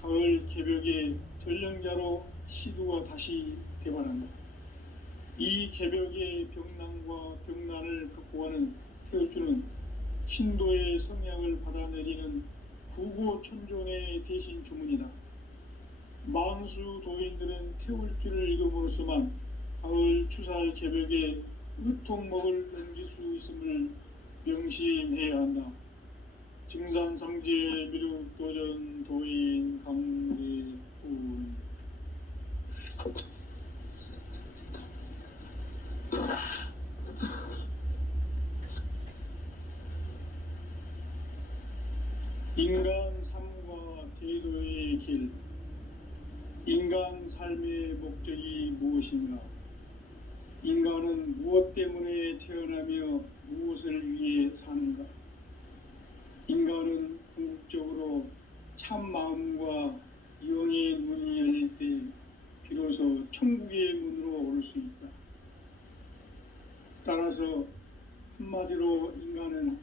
가을 개벽의 전령자로 시두가 다시 대발한다. 이 개벽의 병난과 병난을 극복하는 태울주는 신도의 성약을 받아내리는 구고천존의 대신 주문이다. 망수 도인들은 태울주를 읽음으로써만 가을 추살 개벽에 의통목을 넘길 수 있음을 명심해야 한다. 증산성제 미륵도전 도인 강대훈. 인간 삶과 대도의 길. 인간 삶의 목적이 무엇인가? 인간은 무엇 때문에 태어나며 무엇을 위해 사는가? 인간은 궁극적으로 참 마음과 영의 문이 열릴 때 비로소 천국의 문으로 올 수 있다. 따라서 한마디로 인간은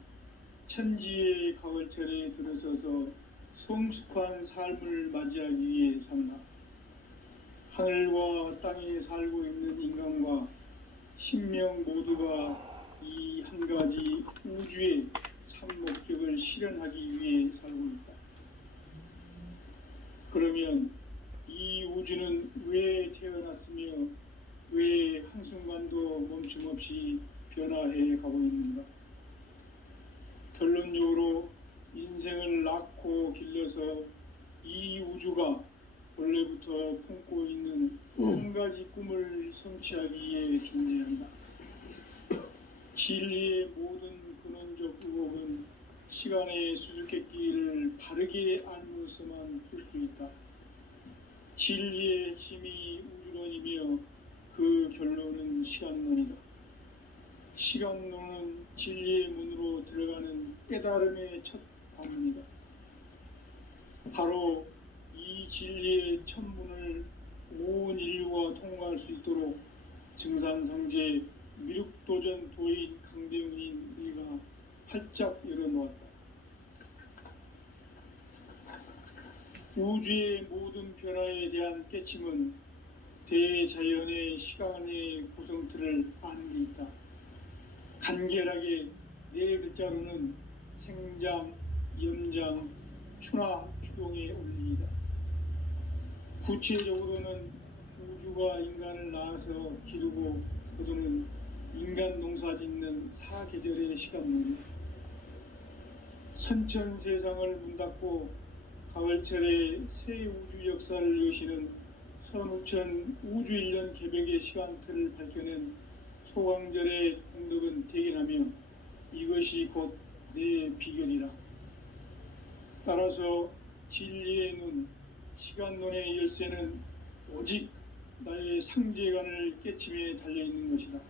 천지의 가을철에 들어서서 성숙한 삶을 맞이하기 위해 산다. 하늘과 땅에 살고 있는 인간과 신명 모두가 이 한 가지 우주의 참 목적을 실현하기 위해 살고 있다. 그러면 이 우주는 왜 태어났으며 왜 한순간도 멈춤없이 변화해 가고 있는가? 결론적으로 인생을 낳고 길러서 이 우주가 원래부터 품고 있는 한 가지 꿈을 성취하기 위해 존재한다. 진리의 모든 근원적 의혹은 시간의 수수께끼를 바르게 알므로서만 풀 수 있다. 진리의 핵심이 우주론이며 그 결론은 시간론이다. 시간론은 진리의 문으로 들어가는 깨달음의 첫 관문이다. 바로 이 진리의 첫 문을 온 인류가 통과할 수 있도록 증산성제 미륵도전 도인 강대훈인 네가 활짝 열어놓았다. 우주의 모든 변화에 대한 깨침은 대자연의 시간의 구성틀을 아는 게 있다. 간결하게 네 글자로는 생장, 염장, 추나 추동의 원리이다. 구체적으로는 우주가 인간을 낳아서 기르고 거두는 인간 농사 짓는 사계절의 시간론이다. 선천세상을 문닫고 가을철에 새 우주 역사를 여시는 선우천 우주 1년 개벽의 시간틀을 밝혀낸 소강절의 공덕은 대견하며 이것이 곧 내 비결이라. 따라서 진리의 눈, 시간론의 열쇠는 오직 나의 상제관을 깨침에 달려있는 것이다.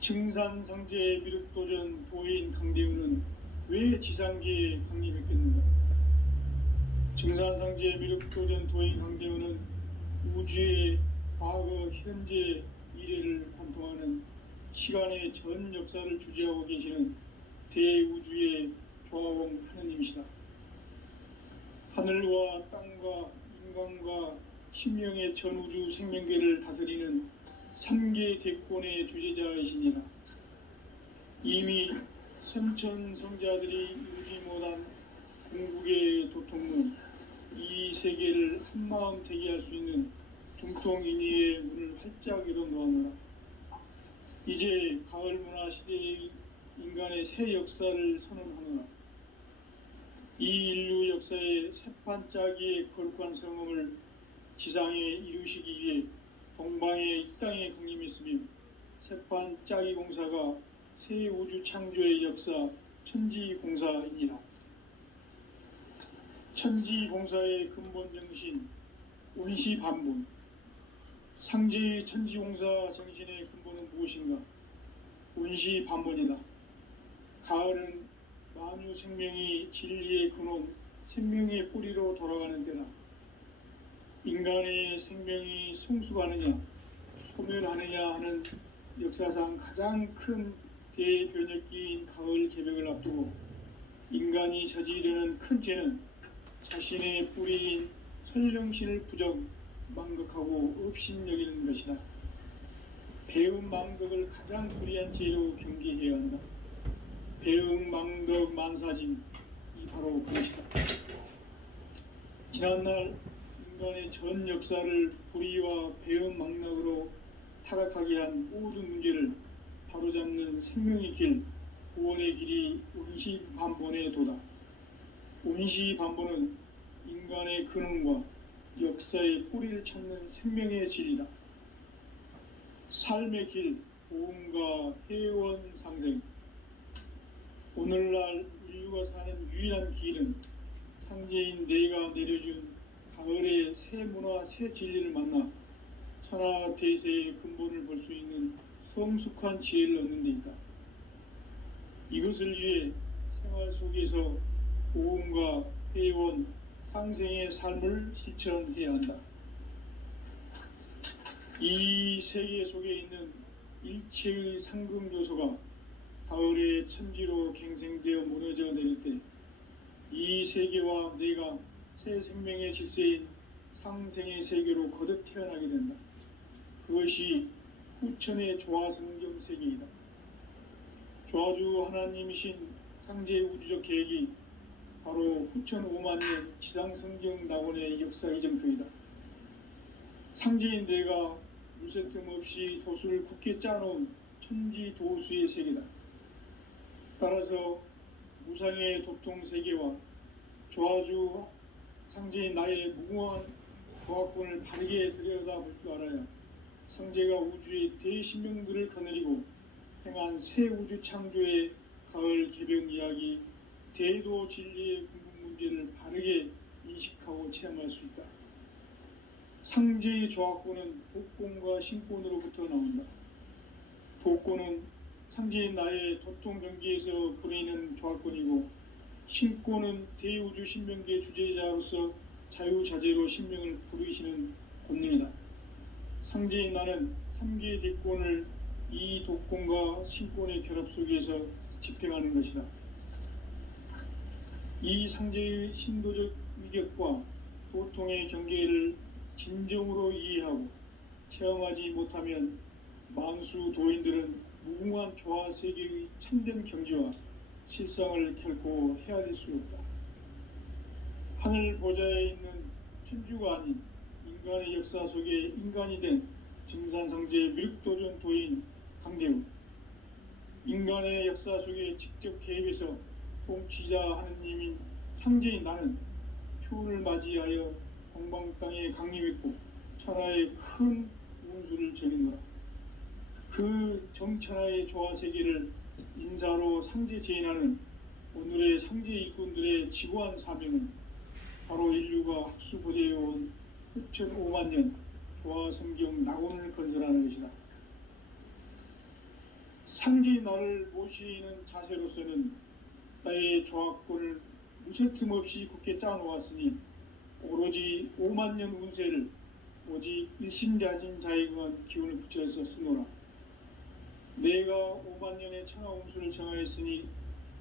증산성제 미륵도전 도인 강대훈은 왜 지상계에 강림했겠는가? 증산성제 미륵도전 도인 강대훈은 우주의 과거, 현재, 미래를 관통하는 시간의 전 역사를 주재하고 계시는 대우주의 조화원 하느님이시다. 하늘과 땅과 인간과 신명의 전우주 생명계를 다스리는 3계 대권의 주제자이시니라. 이미 선천성자들이 이루지 못한 궁극의 도통문, 이 세계를 한마음 되게 할 수 있는 중통인의의 문을 활짝 열어놓았노라. 이제 가을문화 시대의 인간의 새 역사를 선언하노라. 이 인류 역사의 새판짜기의 거룩한 성음을 지상에 이루시기 위해 동방의 이 땅에 강림했으며 새판짜기 공사가 새 우주 창조의 역사 천지공사이니라. 천지공사의 근본 정신 운시반분. 상제의 천지공사 정신의 근본은 무엇인가? 운시반분이다. 가을은 만유 생명이 진리의 근원, 생명의 뿌리로 돌아가는 때다. 인간의 생명이 성숙하느냐, 소멸하느냐 하는 역사상 가장 큰 대변혁기인 가을 개벽을 앞두고 인간이 저지르는 큰 죄는 자신의 뿌리인 선령신을 부정, 망각하고 업신여기는 것이다. 배은망덕을 가장 불의한 죄로 경계해야 한다. 배은망덕 만사진, 이 바로 그것이다. 지난날 인간의 전 역사를 불의와 배은망덕으로 타락하게 한 모든 문제를 바로잡는 생명의 길, 구원의 길이 운시반본의 도다. 운시반본은 인간의 근원과 역사의 뿌리를 찾는 생명의 질이다. 삶의 길, 보험과 회원 상생. 오늘날 인류가 사는 유일한 길은 상제인 내가 내려준 가을의 새 문화, 새 진리를 만나 천하 대세의 근본을 볼 수 있는 성숙한 지혜를 얻는 데 있다. 이것을 위해 생활 속에서 보험과 회원, 상생의 삶을 실천해야 한다. 이 세계 속에 있는 일체의 상금 요소가 가을의 천지로 갱생되어 무너져 내릴 때 이 세계와 내가 새 생명의 질서인 상생의 세계로 거듭 태어나게 된다. 그것이 후천의 조화성경 세계이다. 조화주 하나님이신 상제 우주적 계획이 바로 후천 5만 년 지상성경 낙원의 역사 이정표이다. 상제인 내가 무쇠틈 없이 도수를 굳게 짜놓은 천지 도수의 세계다. 따라서 무상의 도통 세계와 조화주 상제인 나의 무궁한 조합권을 바르게 들여다볼 줄 알아야 상제가 우주의 대신명들을 거느리고 행한 새 우주 창조의 가을 개벽 이야기, 대도 진리의 궁극 문제를 바르게 인식하고 체험할 수 있다. 상제의 조합권은 복권과 신권으로부터 나온다. 복권은 상제인 나의 도통 경계에서 그리는 조합권이고, 신권은 대우주 신명계 주제자로서 자유자재로 신명을 부르시는 권능이다. 상제인 나는 3개의 대권을 이 독권과 신권의 결합 속에서 집행하는 것이다. 이 상제의 신도적 위격과 도통의 경계를 진정으로 이해하고 체험하지 못하면 만수 도인들은 무궁한 조화 세계의 참된 경지와 실상을 결코 헤아릴 수 없다. 하늘 보좌에 있는 천주가 아닌 인간의 역사 속에 인간이 된 증산상제 미륵도전 도인 강대우, 인간의 역사 속에 직접 개입해서 통치자 하느님인 상제인 나는 추운을 맞이하여 동방 땅에 강림했고 천하의 큰 운수를 전했노라. 그 정천하의 조화세계를 인사로 상제 제인하는 오늘의 상제 일꾼들의 지고한 사명은 바로 인류가 학수고대해온 후천 5만 년 조화성경 낙원을 건설하는 것이다. 상제인 나를 모시는 자세로서는 나의 조합권을 무쇠틈 없이 굳게 짜놓았으니 오로지 5만 년 운세를 오직 일심자진 자에 관한 기운을 붙여서 쓰노라. 내가 5만 년의 천하 운수를 정하였으니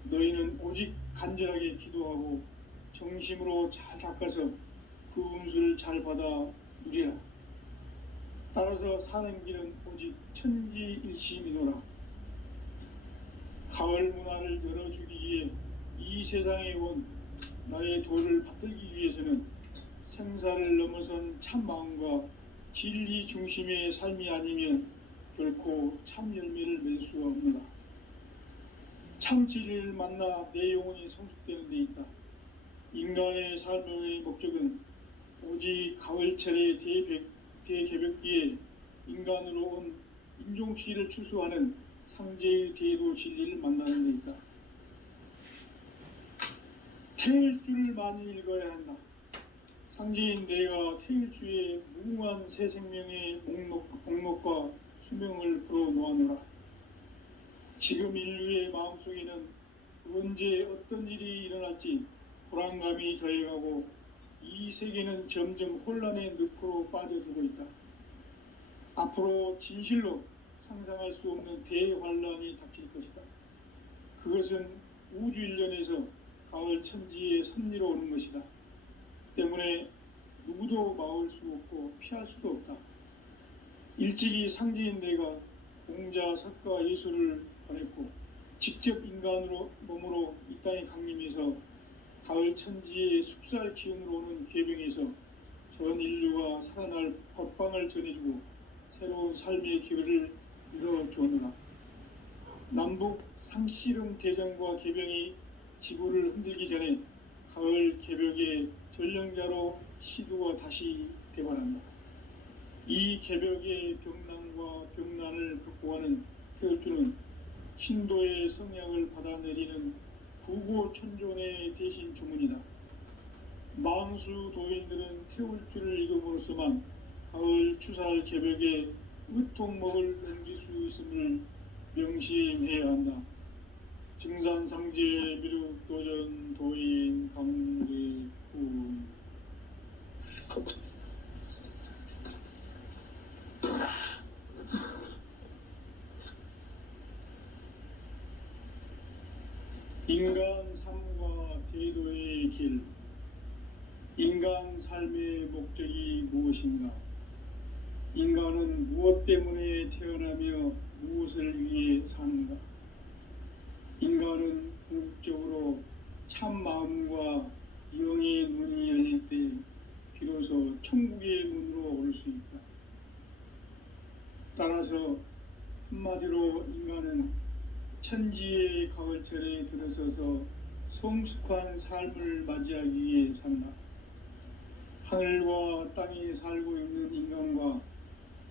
너희는 오직 간절하게 기도하고 정심으로 잘 닦아서 그 운수를 잘 받아 누리라. 따라서 사는 길은 오직 천지일심이노라. 가을 문화를 열어주기 위해 이 세상에 온 나의 도를 받들기 위해서는 생사를 넘어선 참 마음과 진리 중심의 삶이 아니면 결코 참 열매를 맺을 수가 없노라. 참 진리를 만나 내 영혼이 성숙되는 데 있다. 인간의 삶의 목적은 오직 가을철의 대개벽기에 인간으로 온 인종시를 추수하는 상제의 대도 진리를 만나는 데 있다. 태일주를 많이 읽어야 한다. 상제인 내가 태일주의 무궁한 새 생명의 목록과 수명을 풀어놓아노라. 지금 인류의 마음속에는 언제 어떤 일이 일어날지 불안감이 더해가고 이 세계는 점점 혼란의 늪으로 빠져들고 있다. 앞으로 진실로 상상할 수 없는 대환란이 닥칠 것이다. 그것은 우주 일련에서 가을 천지의 섭리로 오는 것이다. 때문에 누구도 막을 수 없고 피할 수도 없다. 일찍이 상제인 내가 공자, 석가, 예수를 보냈고 직접 인간으로 몸으로 이 땅에 강림해서 가을 천지의 숲살 기운으로 오는 계병에서 전 인류가 살아날 법방을 전해주고 새로운 삶의 기회를 이뤄주느라. 남북 상씨름 대전과 계병이 지구를 흔들기 전에 가을 개벽의 전령자로 시두가 다시 대발한다. 이 개벽의 병난과 병난을 극복하는 태울주는 신도의 성약을 받아내리는 구고천존의 대신 주문이다. 망수 도인들은 태울주를 읽음으로써만 가을 추살 개벽의 으통목을 넘길 수 있음을 명심해야 한다. 증산상제 미륵도전 도인 강제군. 인간 삶과 대도의 길. 인간 삶의 목적이 무엇인가? 인간은 무엇 때문에 태어나며 무엇을 위해 사는가? 인간은 궁극적으로 참 마음과 영의 문이 열릴 때 비로소 천국의 문으로 올 수 있다. 따라서 한마디로 인간은 천지의 가을철에 들어서서 성숙한 삶을 맞이하기 위해 산다. 하늘과 땅에 살고 있는 인간과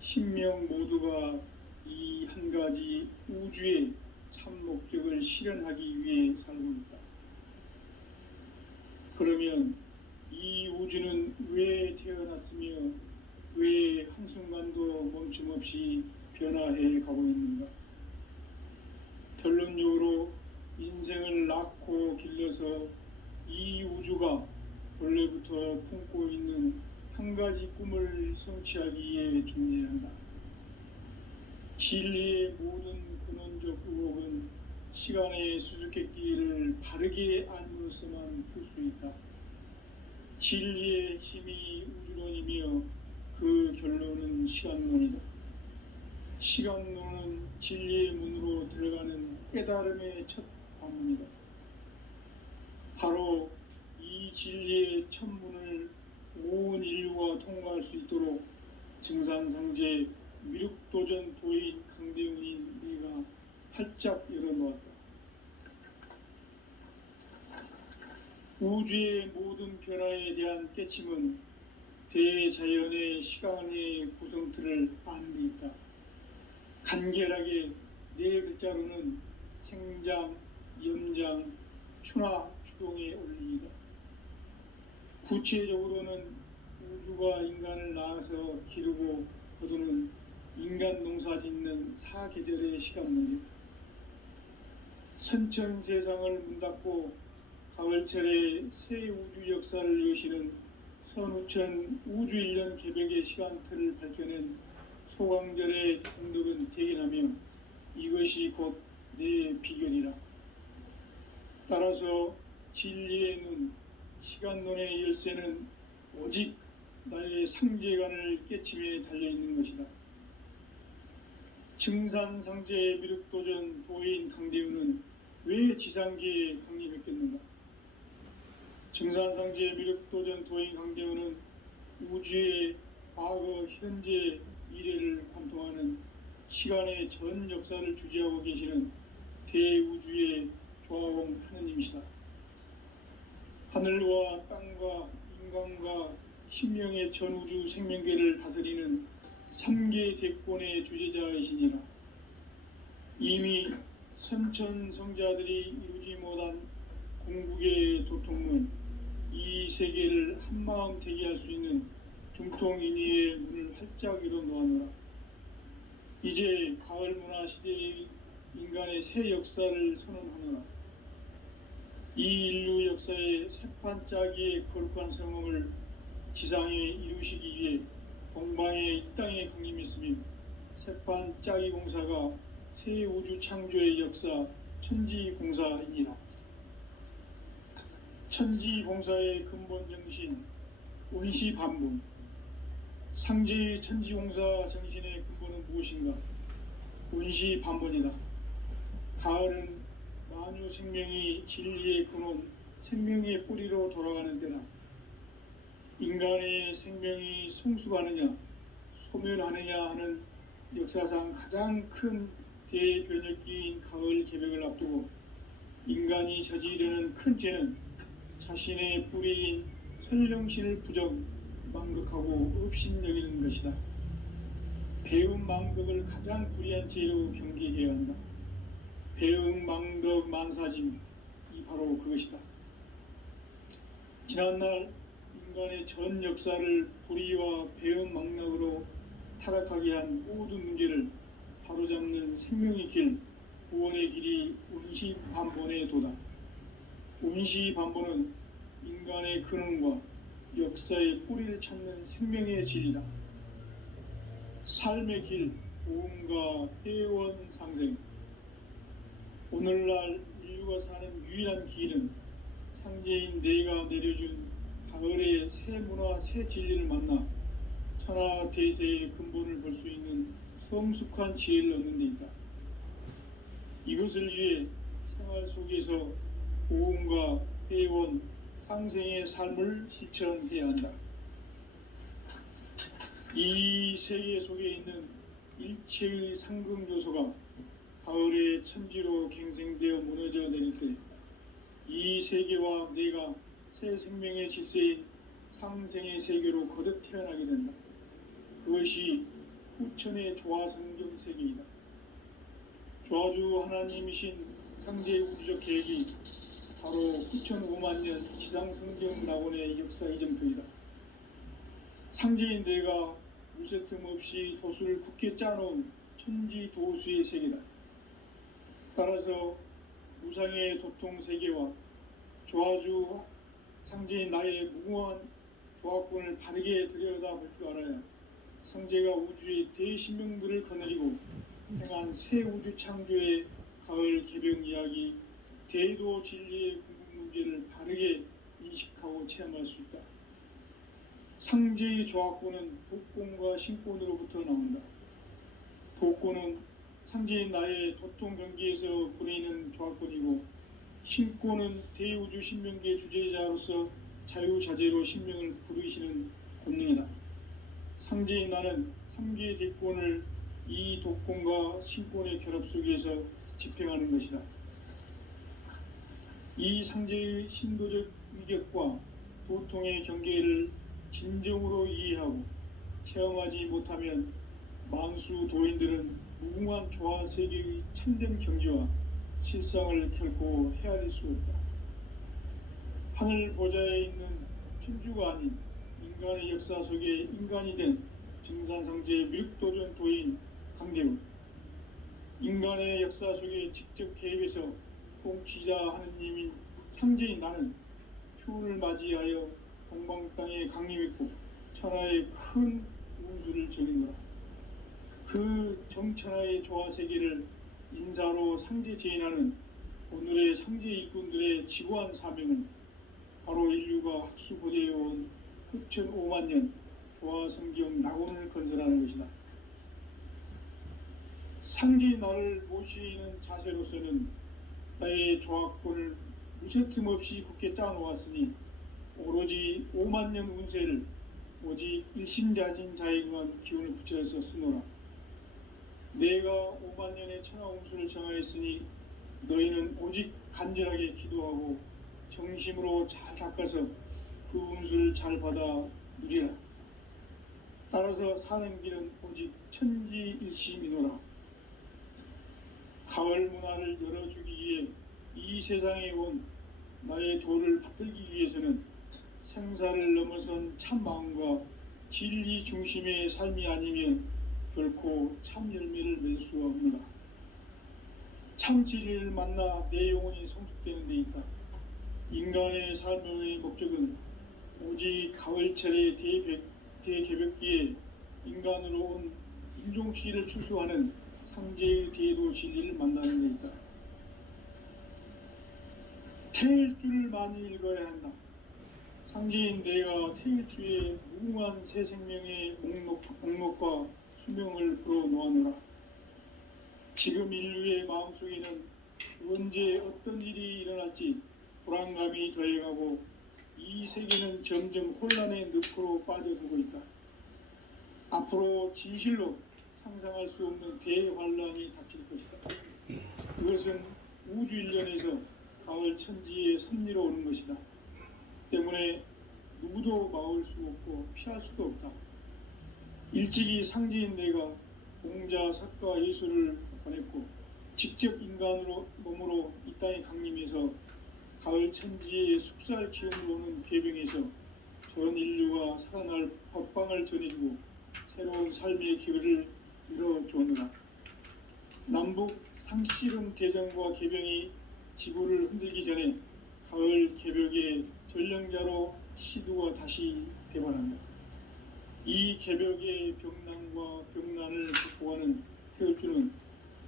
신명 모두가 이 한 가지 우주의 참 목적을 실현하기 위해 살고 있다. 그러면 이 우주는 왜 태어났으며 왜 한순간도 멈춤없이 변화해 가고 있는가? 결론적으로 인생을 낳고 길러서 이 우주가 원래부터 품고 있는 한 가지 꿈을 성취하기 위해 존재한다. 진리의 모든 근원적 의혹은 시간의 수수께끼를 바르게 알므로써만 풀 수 있다. 진리의 핵심이 우주론이며 그 결론은 시간론이다. 시간론은 진리의 문으로 들어가는 깨달음의 첫 방문이다. 바로 이 진리의 첫 문을 온 인류가 통과할 수 있도록 증산상제 미륵도전 도인 강대훈인 네가 활짝 열어놓았다. 우주의 모든 변화에 대한 깨침은 대자연의 시간의 구성틀을 아는 데 있다. 간결하게 네 글자로는 생장, 연장, 추나 추동의 원리이다. 구체적으로는 우주가 인간을 낳아서 기르고 거두는 인간 농사 짓는 사계절의 시간 문제. 선천 세상을 문닫고 가을철에 새 우주 역사를 여시는 선우천 우주 1년 개벽의 시간틀을 밝혀낸 소강절의 공덕은 대견하며 이것이 곧 내 비결이라. 따라서 진리의 눈, 시간론의 열쇠는 오직 나의 상제관을 깨침에 달려있는 것이다. 증산상제 미륵도전 도인 강대훈은 왜 지상계에 강림했겠는가? 증산상제 미륵도전 도인 강대훈은 우주의 과거, 현재, 미래를 관통하는 시간의 전 역사를 주재하고 계시는 대우주의 조화원 하느님이시다. 하늘과 땅과 인간과 신명의 전우주 생명계를 다스리는 3계 대권의 주제자이시니라. 이미 선천성자들이 이루지 못한 궁극의 도통문, 이 세계를 한마음 되게 할 수 있는 중통인의의 문을 활짝 열어놓아노라. 이제 가을문화 시대의 인간의 새 역사를 선언하노라. 이 인류 역사의 새판짜기의 거룩한 성공을 지상에 이루시기 위해 동방의 이 땅에 강림했으며 새판짜기 공사가 새 우주 창조의 역사 천지공사이니라. 천지공사의 근본 정신 원시반분. 상제의 천지공사 정신의 근본은 무엇인가? 운시반본이다. 가을은 만유 생명이 진리의 근원, 생명의 뿌리로 돌아가는 때다. 인간의 생명이 성숙하느냐 소멸하느냐 하는 역사상 가장 큰 대변혁기인 가을 개벽을 앞두고 인간이 저지르는 큰 죄는 자신의 뿌리인 선령신을 망극하고 업신여기는 것이다. 배음 망덕을 가장 불의한 죄로 경계해야 한다. 배음 망덕 만사짐이 바로 그것이다. 지난날 인간의 전 역사를 불의와 배음 망락으로 타락하게 한 모든 문제를 바로잡는 생명의 길, 구원의 길이 운시반본의 도다. 운시반본은 인간의 근원과 역사의 뿌리를 찾는 생명의 질이다. 삶의 길, 보험과 회원 상생. 오늘날 인류가 사는 유일한 길은 상제인 내가 내려준 가을의 새 문화, 새 진리를 만나 천하 대세의 근본을 볼 수 있는 성숙한 지혜를 얻는 데 있다. 이것을 위해 생활 속에서 보험과 회원, 상생의 삶을 실천해야 한다. 이 세계 속에 있는 일체의 상극 요소가 가을의 천지로 갱생되어 무너져 내릴 때 이 세계와 내가 새 생명의 질서인 상생의 세계로 거듭 태어나게 된다. 그것이 후천의 조화성경 세계이다. 조화주 하나님이신 상제 우주적 계획이 바로 후천 5만 년 지상성경 낙원의 역사 이정표이다. 상제인 내가 무쇠틈 없이 도수를 굳게 짜놓은 천지 도수의 세계다. 따라서 무상의 도통 세계와 조화주 상제인 나의 무궁한 조합권을 바르게 들여다볼 줄 알아야 상제가 우주의 대신명들을 거느리고 행한 새 우주 창조의 가을 개벽 이야기, 대도 진리의 궁극 문제를 바르게 인식하고 체험할 수 있다. 상제의 조합권은 복권과 신권으로부터 나온다. 복권은 상제인 나의 도통 경계에서 보내는 조합권이고, 신권은 대우주 신명계 주제자로서 자유자재로 신명을 부르시는 권능이다. 상제인 나는 3개의 대권을 이 독권과 신권의 결합 속에서 집행하는 것이다. 이 상제의 신도적 위격과 도통의 경계를 진정으로 이해하고 체험하지 못하면 만수 도인들은 무궁한 조화세계의 참된 경지와 실상을 결코 헤아릴 수 없다. 하늘 보좌에 있는 천주가 아닌 인간의 역사 속에 인간이 된 증산상제의 밀도전 도인 강대훈, 인간의 역사 속에 직접 개입해서 통치자 하느님인 상제인 나는 추운을 맞이하여 동방 땅에 강림했고 천하의 큰 운수를 적인 거라. 그 정천하의 조화세계를 인사로 상제 제인하는 오늘의 상제 일꾼들의 지고한 사명은 바로 인류가 학수고대해온 후천 5만 년 조화성경 낙원을 건설하는 것이다. 상제인 나를 모시는 자세로서는 나의 조합권을 무쇠틈 없이 굳게 짜놓았으니 오로지 5만 년 운세를 오직 일신자진 자에게만 기운을 붙여서 쓰노라. 내가 5만 년의 천하 운수를 정하였으니 너희는 오직 간절하게 기도하고 정심으로 잘 닦아서 그 운수를 잘 받아 누리라. 따라서 사는 길은 오직 천지일심이노라. 가을 문화를 열어주기 위해 이 세상에 온 나의 도를 받들기 위해서는 생사를 넘어선 참 마음과 진리 중심의 삶이 아니면 결코 참 열매를 맺을 수가 없노라. 참 진리를 만나 내 영혼이 성숙되는 데 있다. 인간의 삶의 목적은 오직 가을철의 대개벽기에 인간으로 온 인종시를 추수하는 상제의 대도 진리를 만나는 데 있다. 태일 줄을 많이 읽어야 한다. 상제인 내가 태일주의 무궁한 새 생명의 목록과 수명을 풀어 놓아노라. 지금 인류의 마음속에는 언제 어떤 일이 일어날지 불안감이 더해가고 이 세계는 점점 혼란의 늪으로 빠져들고 있다. 앞으로 진실로 상상할 수 없는 대환란이 닥칠 것이다. 그것은 우주 일련에서 가을 천지의 섭리로 오는 것이다. 때문에 누구도 막을 수 없고 피할 수도 없다. 일찍이 상제인 내가 공자, 석가, 예수를 보냈고 직접 인간으로 몸으로 이 땅에 강림해서 가을 천지의 숲살 기운으로 오는 궤병에서 전 인류가 살아날 법방을 전해주고 새로운 삶의 기회를 이뤄주었노라. 남북 상실은 대전과 개병이 지구를 흔들기 전에 가을 개벽의 전령자로 시두가 다시 대발한다. 이 개벽의 병난과 병난을 극복하는 태울주는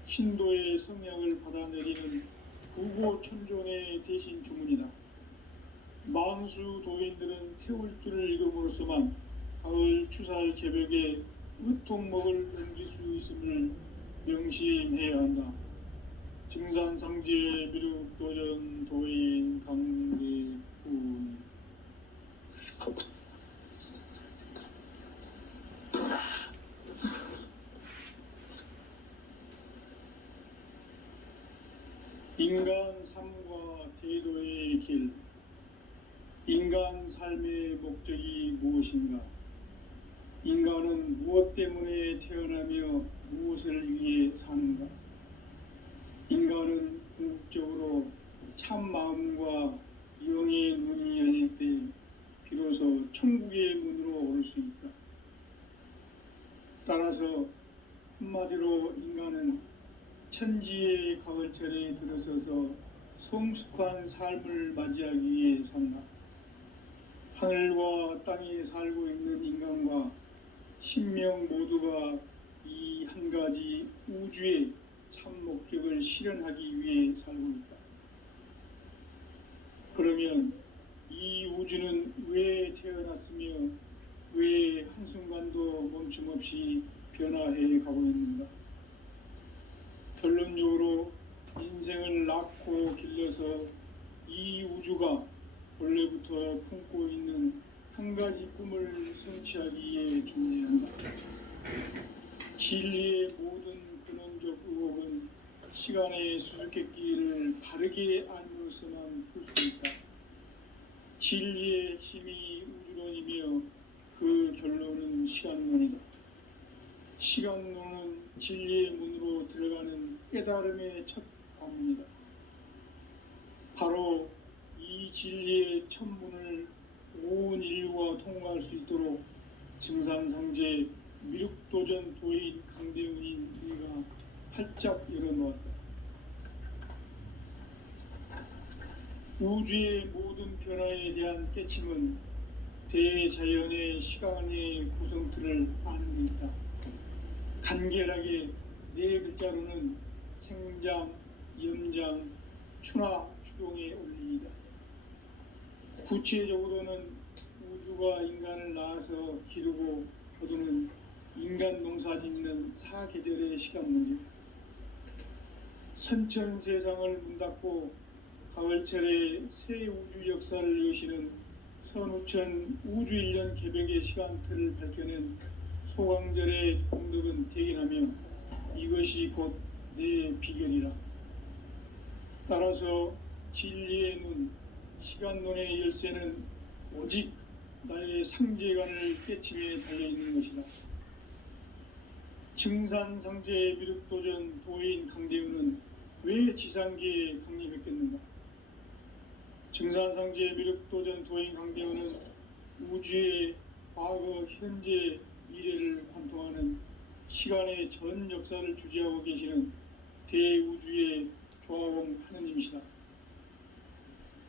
신도의 성약을 받아내리는 부고천존의 대신 주문이다. 만수 도인들은 태울주를 읽음으로써만 가을 추살 개벽의 의통목을 넘길 수 있음을 명심해야 한다. 증산상제 미륵도전 도인 강대군. 인간 삶과 대도의 길. 인간 삶의 목적이 무엇인가? 인간은 무엇 때문에 태어나며 무엇을 위해 사는가? 인간은 궁극적으로 참 마음과 영의 눈이 열릴 때 비로소 천국의 문으로 올 수 있다. 따라서 한마디로 인간은 천지의 가을철에 들어서서 성숙한 삶을 맞이하기 위해 산다. 하늘과 땅에 살고 있는 인간과 신명 모두가 이 한 가지 우주의 참 목적을 실현하기 위해 살고 있다. 그러면 이 우주는 왜 태어났으며 왜 한순간도 멈춤없이 변화해 가고 있는가? 결론적으로 인생을 낳고 길러서 이 우주가 원래부터 품고 있는 한 가지 꿈을 성취하기 위해 존재한다. 진리의 모든 근원적 의혹은 시간의 수수께끼를 바르게 알므로서만 풀 수 있다. 진리의 핵심이 우주론이며 그 결론은 시간론이다. 시간론은 진리의 문으로 들어가는 깨달음의 첫 관문이다. 바로 이 진리의 첫 문을 온 인류가 통과할 수 있도록 증산상제 미륵도전 도인 강대훈인 우리가 활짝 열어놓았다. 우주의 모든 변화에 대한 깨침은 대자연의 시간의 구성틀을 아는 데 있다. 간결하게 네 글자로는 생장, 연장, 추나 추동의 원리이다. 구체적으로는 우주가 인간을 낳아서 기르고 거두는 인간 농사 짓는 사계절의 시간 문제. 선천 세상을 문 닫고 가을철에 새 우주 역사를 여시는 선우천 우주 1년 개벽의 시간틀을 밝혀낸 소강절의 공덕은 대견하며 이것이 곧 내 비결이라. 따라서 진리의 눈, 시간론의 열쇠는 오직 나의 상제관을 깨침에 달려있는 것이다. 증산상제 미륵도전 도인 강대훈은 왜 지상계에 강림했겠는가? 증산상제 미륵도전 도인 강대훈은 우주의 과거, 현재, 미래를 관통하는 시간의 전 역사를 주재하고 계시는 대우주의 조화원 하느님이시다.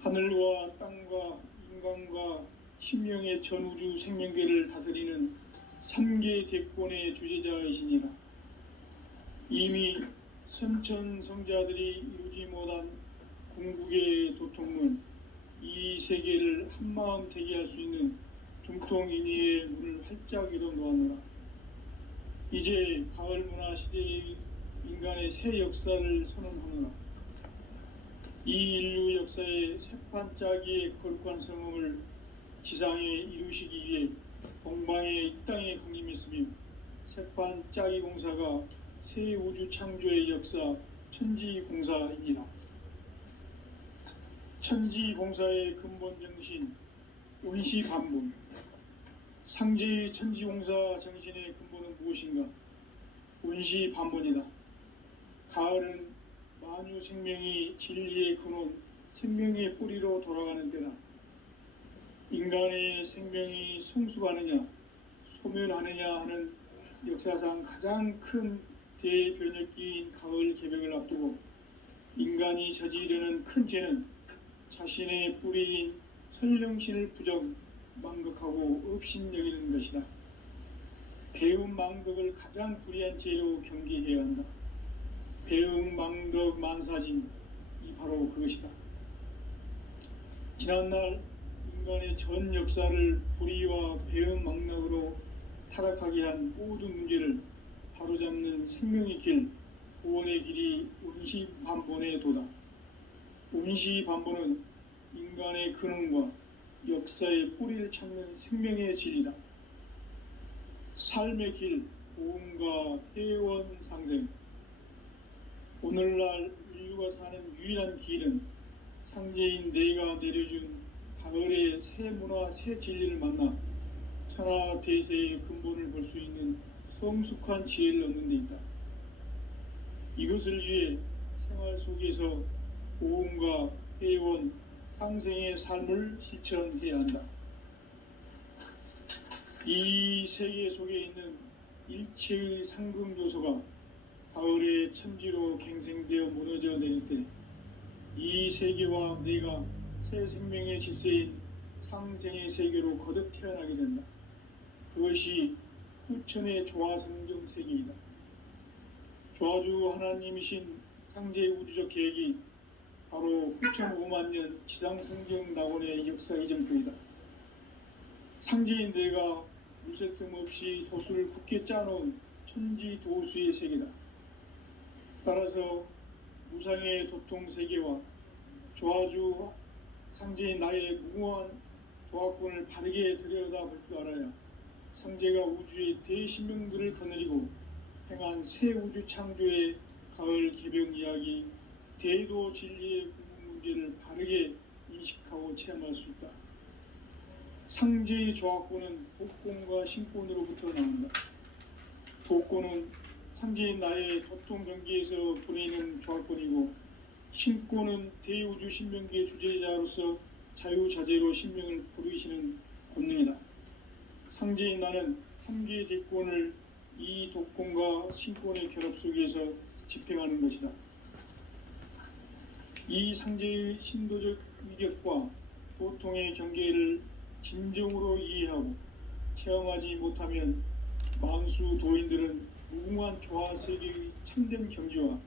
하늘과 땅과 인간과 신명의 전우주 생명계를 다스리는 3계 대권의 주제자이시니라. 이미 선천성자들이 이루지 못한 궁극의 도통문, 이 세계를 한마음 되게 할 수 있는 중통인의의 문을 활짝 열어놓았노라. 이제 가을 문화 시대의 인간의 새 역사를 선언하노라. 이 인류 역사의 새판짜기의 거룩한 성음을 지상에 이루시기 위해 동방의 이 땅에 강림했으며 새판짜기 공사가 새 우주 창조의 역사 천지공사이니라. 천지공사의 근본 정신 운시반본. 상제의 천지공사 정신의 근본은 무엇인가? 운시반본이다. 가을은 만유 생명이 진리의 근원, 생명의 뿌리로 돌아가는 때다. 인간의 생명이 성숙하느냐, 소멸하느냐 하는 역사상 가장 큰 대변혁기인 가을 개벽을 앞두고 인간이 저지르는 큰 죄는 자신의 뿌리인 설령신을 부정, 망극하고 업신여기는 것이다. 배움 망덕을 가장 불의한 죄로 경계해야 한다. 배움 망덕 만사진, 이 바로 그것이다. 지난날 인간의 전 역사를 불의와 배움 망락으로 타락하게 한 모든 문제를 바로잡는 생명의 길, 구원의 길이 운시반본의 도다. 운시반본은 인간의 근원과 역사의 뿌리를 찾는 생명의 진리다. 삶의 길, 보험과 회원 상생. 오늘날 인류가 사는 유일한 길은 상제인 내가 내려준 가을의 새 문화, 새 진리를 만나 천하 대세의 근본을 볼 수 있는 성숙한 지혜를 얻는 데 있다. 이것을 위해 생활 속에서 보험과 회원, 상생의 삶을 실천해야 한다. 이 세계 속에 있는 일체의 상금 요소가 가을의 천지로 갱생되어 무너져 내릴 때 이 세계와 내가 새 생명의 질서인 상생의 세계로 거듭 태어나게 된다. 그것이 후천의 조화성경 세계이다. 조화주 하나님이신 상제의 우주적 계획이 바로 후천 5만 년 지상성경 낙원의 역사 이정표이다. 상제인 내가 무쇠 틈 없이 도수를 굳게 짜놓은 천지 도수의 세계다. 따라서 무상의 도통 세계와 조화주 상제인 나의 무궁한 조화권을 바르게 들여다볼 줄 알아야 상제가 우주의 대신명들을 거느리고 행한 새 우주 창조의 가을 개벽 이야기, 대도 진리의 궁극 문제를 바르게 인식하고 체험할 수 있다. 상제의 조화권은 복권과 신권으로부터 나온다. 복권은 상제인 나의 도통 경계에서 보내는 조화권이고, 신권은 대우주 신명기의 주제자로서 자유자재로 신명을 부르시는 권능이다. 상제인 나는 3개의 대권을 이 독권과 신권의 결합 속에서 집행하는 것이다. 이 상제의 신도적 위력과 도통의 경계를 진정으로 이해하고 체험하지 못하면 만수 도인들은 무궁한 조화세계의 참된 경지와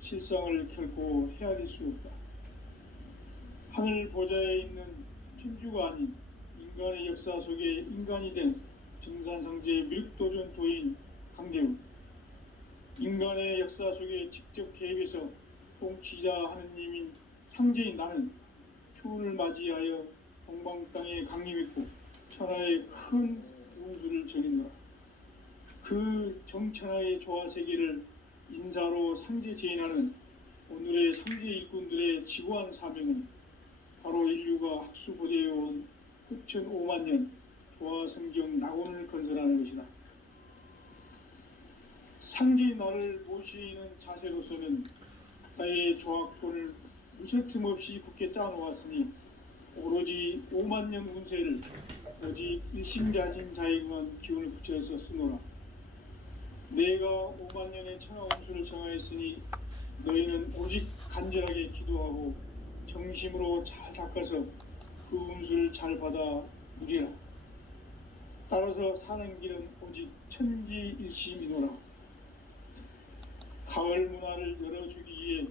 실상을 결코 헤아릴 수 없다. 하늘 보좌에 있는天주가 아닌 인간의 역사 속에 인간이 된 증산상제의 밀도전 도인 강대훈, 인간의 역사 속에 직접 개입해서 통치자 하느님인 상제인 나는 추운을 맞이하여 동방 땅에 강림했고 천하의 큰 운수를 저리노라. 그 정천하의 조화세계를 인사로 상제 제인하는 오늘의 상제 일꾼들의 지구한 사명은 바로 인류가 학수보대해온 후천 5만 년 조화성경 낙원을 건설하는 것이다. 상제의 나를 모시는 자세로서는 나의 조화권을 무쇠틈 없이 굳게 짜놓았으니 오로지 5만 년 운세를 오직 일심가진 자에게만 기운을 붙여서 쓰노라. 내가 5만 년의 천하 운수를 정하였으니 너희는 오직 간절하게 기도하고 정심으로 잘 닦아서 그 운수를 잘 받아 누리라. 따라서 사는 길은 오직 천지일심이노라. 가을 문화를 열어주기 위해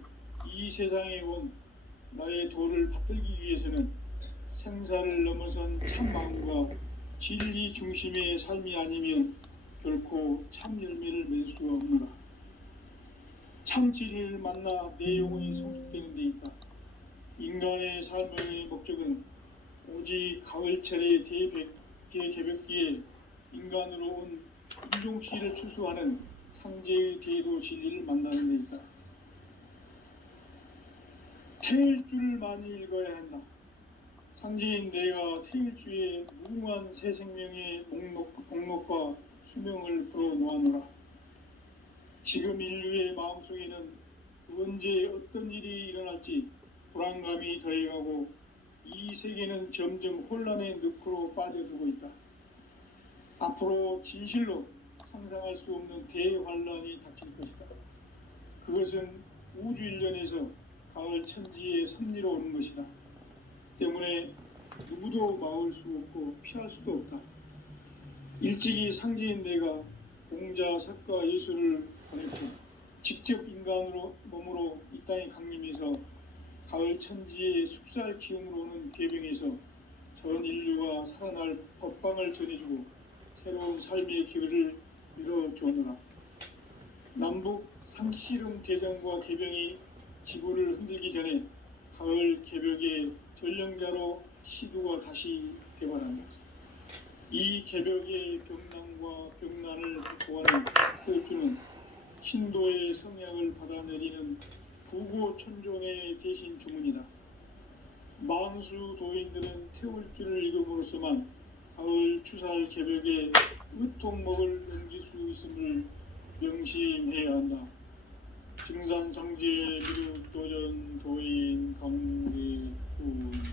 이 세상에 온 나의 도를 받들기 위해서는 생사를 넘어선 참마음과 진리 중심의 삶이 아니면 결코 참 열매를 맺을 수가 없노라. 참 진리를 만나 내 영혼이 성숙되는 데 있다. 인간의 삶의 목적은 오직 가을철의 대개벽기에 인간으로 온 인종씨를 추수하는 상제의 대도 진리를 만나는 데 있다. 태일주를 많이 읽어야 한다. 상제인 내가 태일주의 무궁한 새 생명의 목록과 수명을 풀어놓아노라. 지금 인류의 마음속에는 언제 어떤 일이 일어날지 불안감이 더해가고 이 세계는 점점 혼란의 늪으로 빠져들고 있다. 앞으로 진실로 상상할 수 없는 대환란이 닥칠 것이다. 그것은 우주일련에서 가을 천지의 섭리로 오는 것이다. 때문에 누구도 막을 수 없고 피할 수도 없다. 일찍이 상제인 내가 공자, 석가, 예수를 보냈고 직접 인간으로 몸으로 이 땅에 강림해서 가을 천지의 숲살 기운으로 오는 계병에서 전 인류가 살아날 법방을 전해주고 새로운 삶의 기회를 밀어주었노라. 남북 상씨름 대전과 계병이 지구를 흔들기 전에 가을 개벽의 전령자로 시두가 다시 대발한다. 이 개벽의 병난과 병난을 극복하는 태일주는 신도의 성약을 받아내리는 부고천종의 대신 주문이다. 망수 도인들은 태울주를 읽음으로써만 가을 추살 개벽의 의통목을 넘길 수 있음을 명심해야 한다. 증산상제 미륵도전 도인 강대군.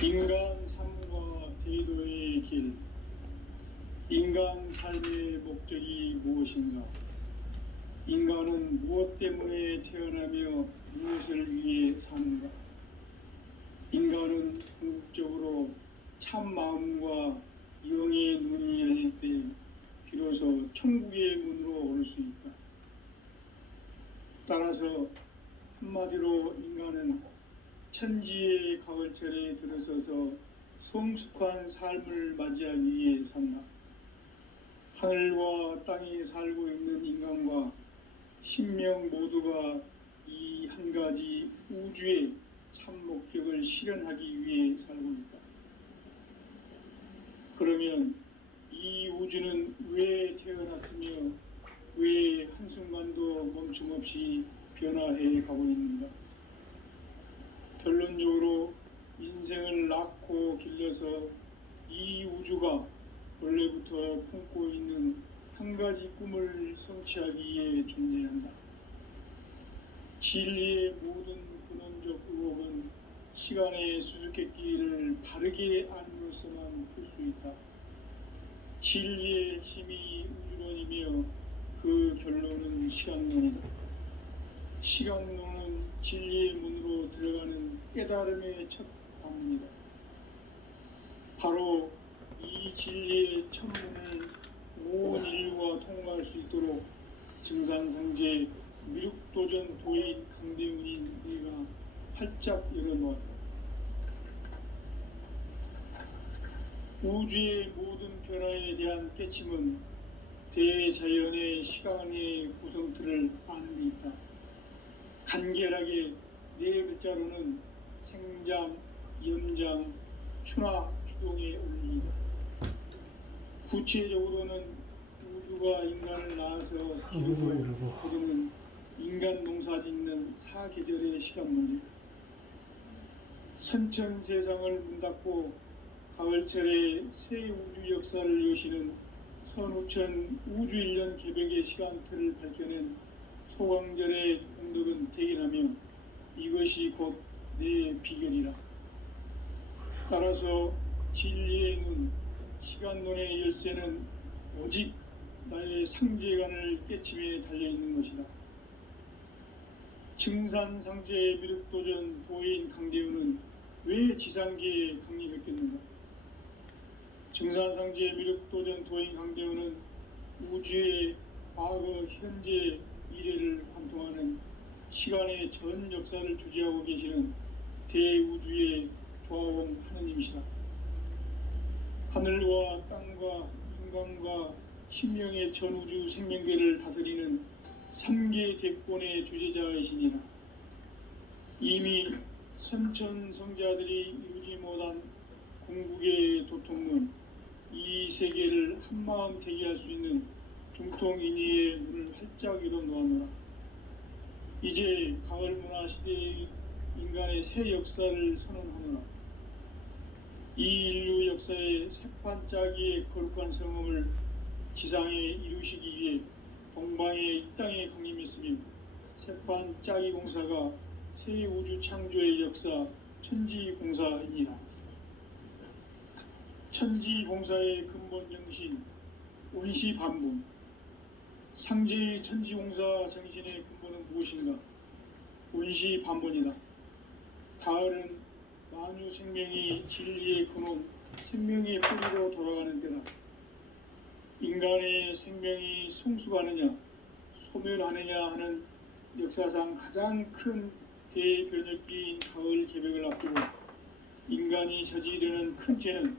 인간 삶과 대도의 길. 인간 삶의 목적이 무엇인가? 인간은 무엇 때문에 태어나며 무엇을 위해 사는가? 인간은 궁극적으로 참 마음과 영의 눈이 열릴 때 비로소 천국의 문으로 오를 수 있다. 따라서 한마디로 인간은 천지의 가을철에 들어서서 성숙한 삶을 맞이하기 위해 산다. 하늘과 땅에 살고 있는 인간과 신명 모두가 이 한 가지 우주의 참 목적을 실현하기 위해 살고 있다. 그러면 이 우주는 왜 태어났으며 왜 한순간도 멈춤없이 변화해 가고 있는가? 결론적으로 인생을 낳고 길러서 이 우주가 원래부터 품고 있는 한 가지 꿈을 성취하기 위해 존재한다. 진리의 모든 근원적 의혹은 시간의 수수께끼를 바르게 알므로써만 풀 수 있다. 진리의 힘이 우주론이며 그 결론은 시간론이다. 시간론은 진리의 문으로 들어가는 깨달음의 첫 방문이다. 바로 이 진리의 천문을 온 인류가 통과할 수 있도록 증산상제 미륵도전 도인 강대훈인 내가 활짝 열어놓았다. 우주의 모든 변화에 대한 깨침은 대자연의 시간의 구성틀을 아는 데 있다. 간결하게 네 글자로는 생장, 연장, 추나 추동의 원리이다. 구체적으로는 우주가 인간을 낳아서 기르고 거두는 인간 농사 짓는 사계절의 시간 문제. 선천세상을 문닫고 가을철에 새 우주 역사를 여시는 선우천 우주일년 개벽의 시간틀을 밝혀낸 소강절의 공덕은 대견하며 이것이 곧 내 비결이라. 따라서 진리의 눈, 시간론의 열쇠는 오직 나의 상제관을 깨침에 달려있는 것이다. 증산상제 미륵도전 도인 강대훈은 왜 지상계에 강림했겠는가? 증산상제 미륵도전 도인 강대훈은 우주의 과거, 현재, 미래를 관통하는 시간의 전 역사를 주재하고 계시는 대우주의 조아공 하느님이시다. 하늘과 땅과 인간과 신명의 전우주 생명계를 다스리는 삼계 대권의 주제자이시니라. 이미 선천성자들이 이루지 못한 궁극의 도통문, 이 세계를 한마음 되게 할 수 있는 중통인의의 문을 활짝 열어 놓았노라. 이제 가을 문화 시대의 인간의 새 역사를 선언하노라. 이 인류 역사의 새반짝이의 거룩한 성음을 지상에 이루시기 위해 동방의 이 땅에 강림했으며 새반짝이 공사가 새 우주 창조의 역사 천지공사이니라. 천지공사의 근본 정신 운시반분. 상제의 천지공사 정신의 근본은 무엇인가? 운시반분이다. 가을은 만유 생명이 진리의 근원, 생명의 뿌리로 돌아가는 때다. 인간의 생명이 성숙하느냐, 소멸하느냐 하는 역사상 가장 큰 대변혁기인 가을 개벽을 앞두고 인간이 저지르는 큰 죄는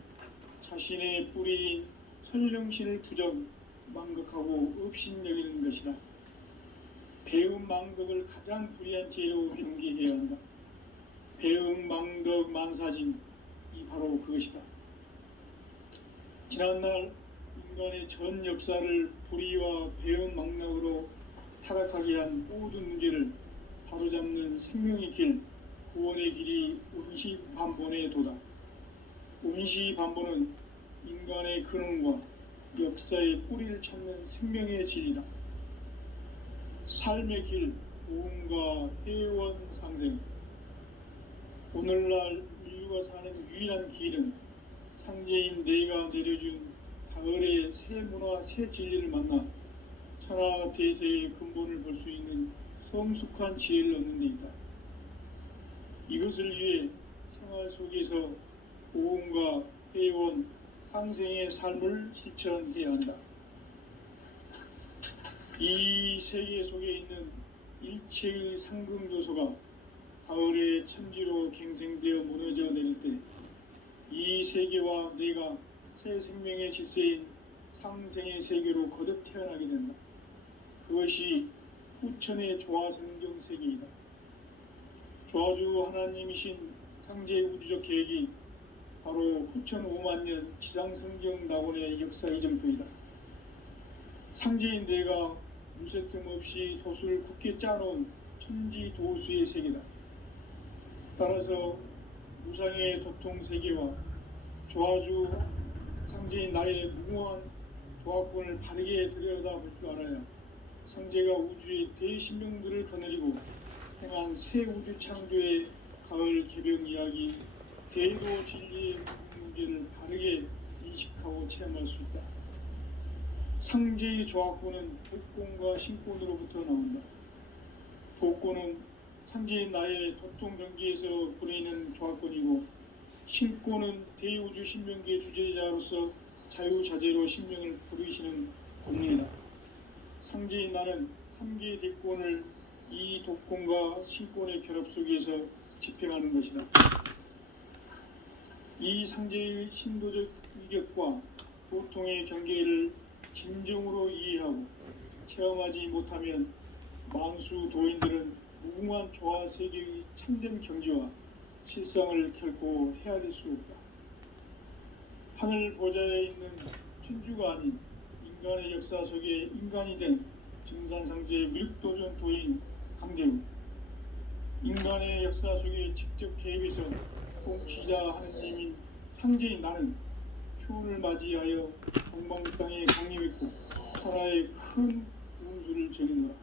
자신의 뿌리인 설령신을 부정, 망극하고 업신여기는 것이다. 배음 망덕을 가장 불의한 죄로 경계해야 한다. 배음 망덕 만사진, 이 바로 그것이다. 지난날 인간의 전 역사를 불의와 배음 망락으로 타락하게 한 모든 문제를 바로잡는 생명의 길, 구원의 길이 운시반본의 도다. 운시반본은 인간의 근원과 역사의 뿌리를 찾는 생명의 질이다. 삶의 길, 오음과 회원 상생. 오늘날 인류가 사는 유일한 길은 상제인 내가 내려준 가을의 새 문화, 새 진리를 만나 천하 대세의 근본을 볼 수 있는 성숙한 지혜를 얻는 데 있다. 이것을 위해 생활 속에서 오음과 회원, 상생의 삶을 실천해야 한다. 이 세계 속에 있는 일체의 상금 요소가 가을의 천지로 갱생되어 무너져 내릴 때 이 세계와 내가 새 생명의 질서인 상생의 세계로 거듭 태어나게 된다. 그것이 후천의 조화성경 세계이다. 조화주 하나님이신 상제 우주적 계획이 바로 후천 5만년 지상성경 낙원의 역사 이정표이다. 상제인 내가 무쇠틈 없이 도수를 굳게 짜놓은 천지도수의 세계다. 따라서 무상의 도통세계와 조화주 상제인 나의 무모한 조합권을 바르게 들여다볼 줄 알아야 상제가 우주의 대신명들을 거느리고 행한 새 우주 창조의 가을 개벽 이야기, 대도 진리의 문제를 바르게 인식하고 체험할 수 있다. 상제의 조합권은 복권과 신권으로부터 나온다. 복권은 상제인 나의 도통 경기에서 부리는 조합권이고, 신권은 대우주 신명계 주제자로서 자유자재로 신명을 부르시는 권능이다. 상제인 나는 3개의 대권을 이 독권과 신권의 결합 속에서 집행하는 것이다. 이 상제의 신도적 이격과 보통의 경계를 진정으로 이해하고 체험하지 못하면 만수 도인들은 무궁한 조화 세계의 참된 경지와 실성을 결코 헤아릴 수 없다. 하늘 보좌에 있는 천주가 아닌 인간의 역사 속에 인간이 된 증산상제 밀도전 도인 강대우, 인간의 역사 속에 직접 개입해서 통치자 하느님인 상제인 나는 추운을 맞이하여 동방 땅에 강림했고 천하의 큰 운수를 정했노라.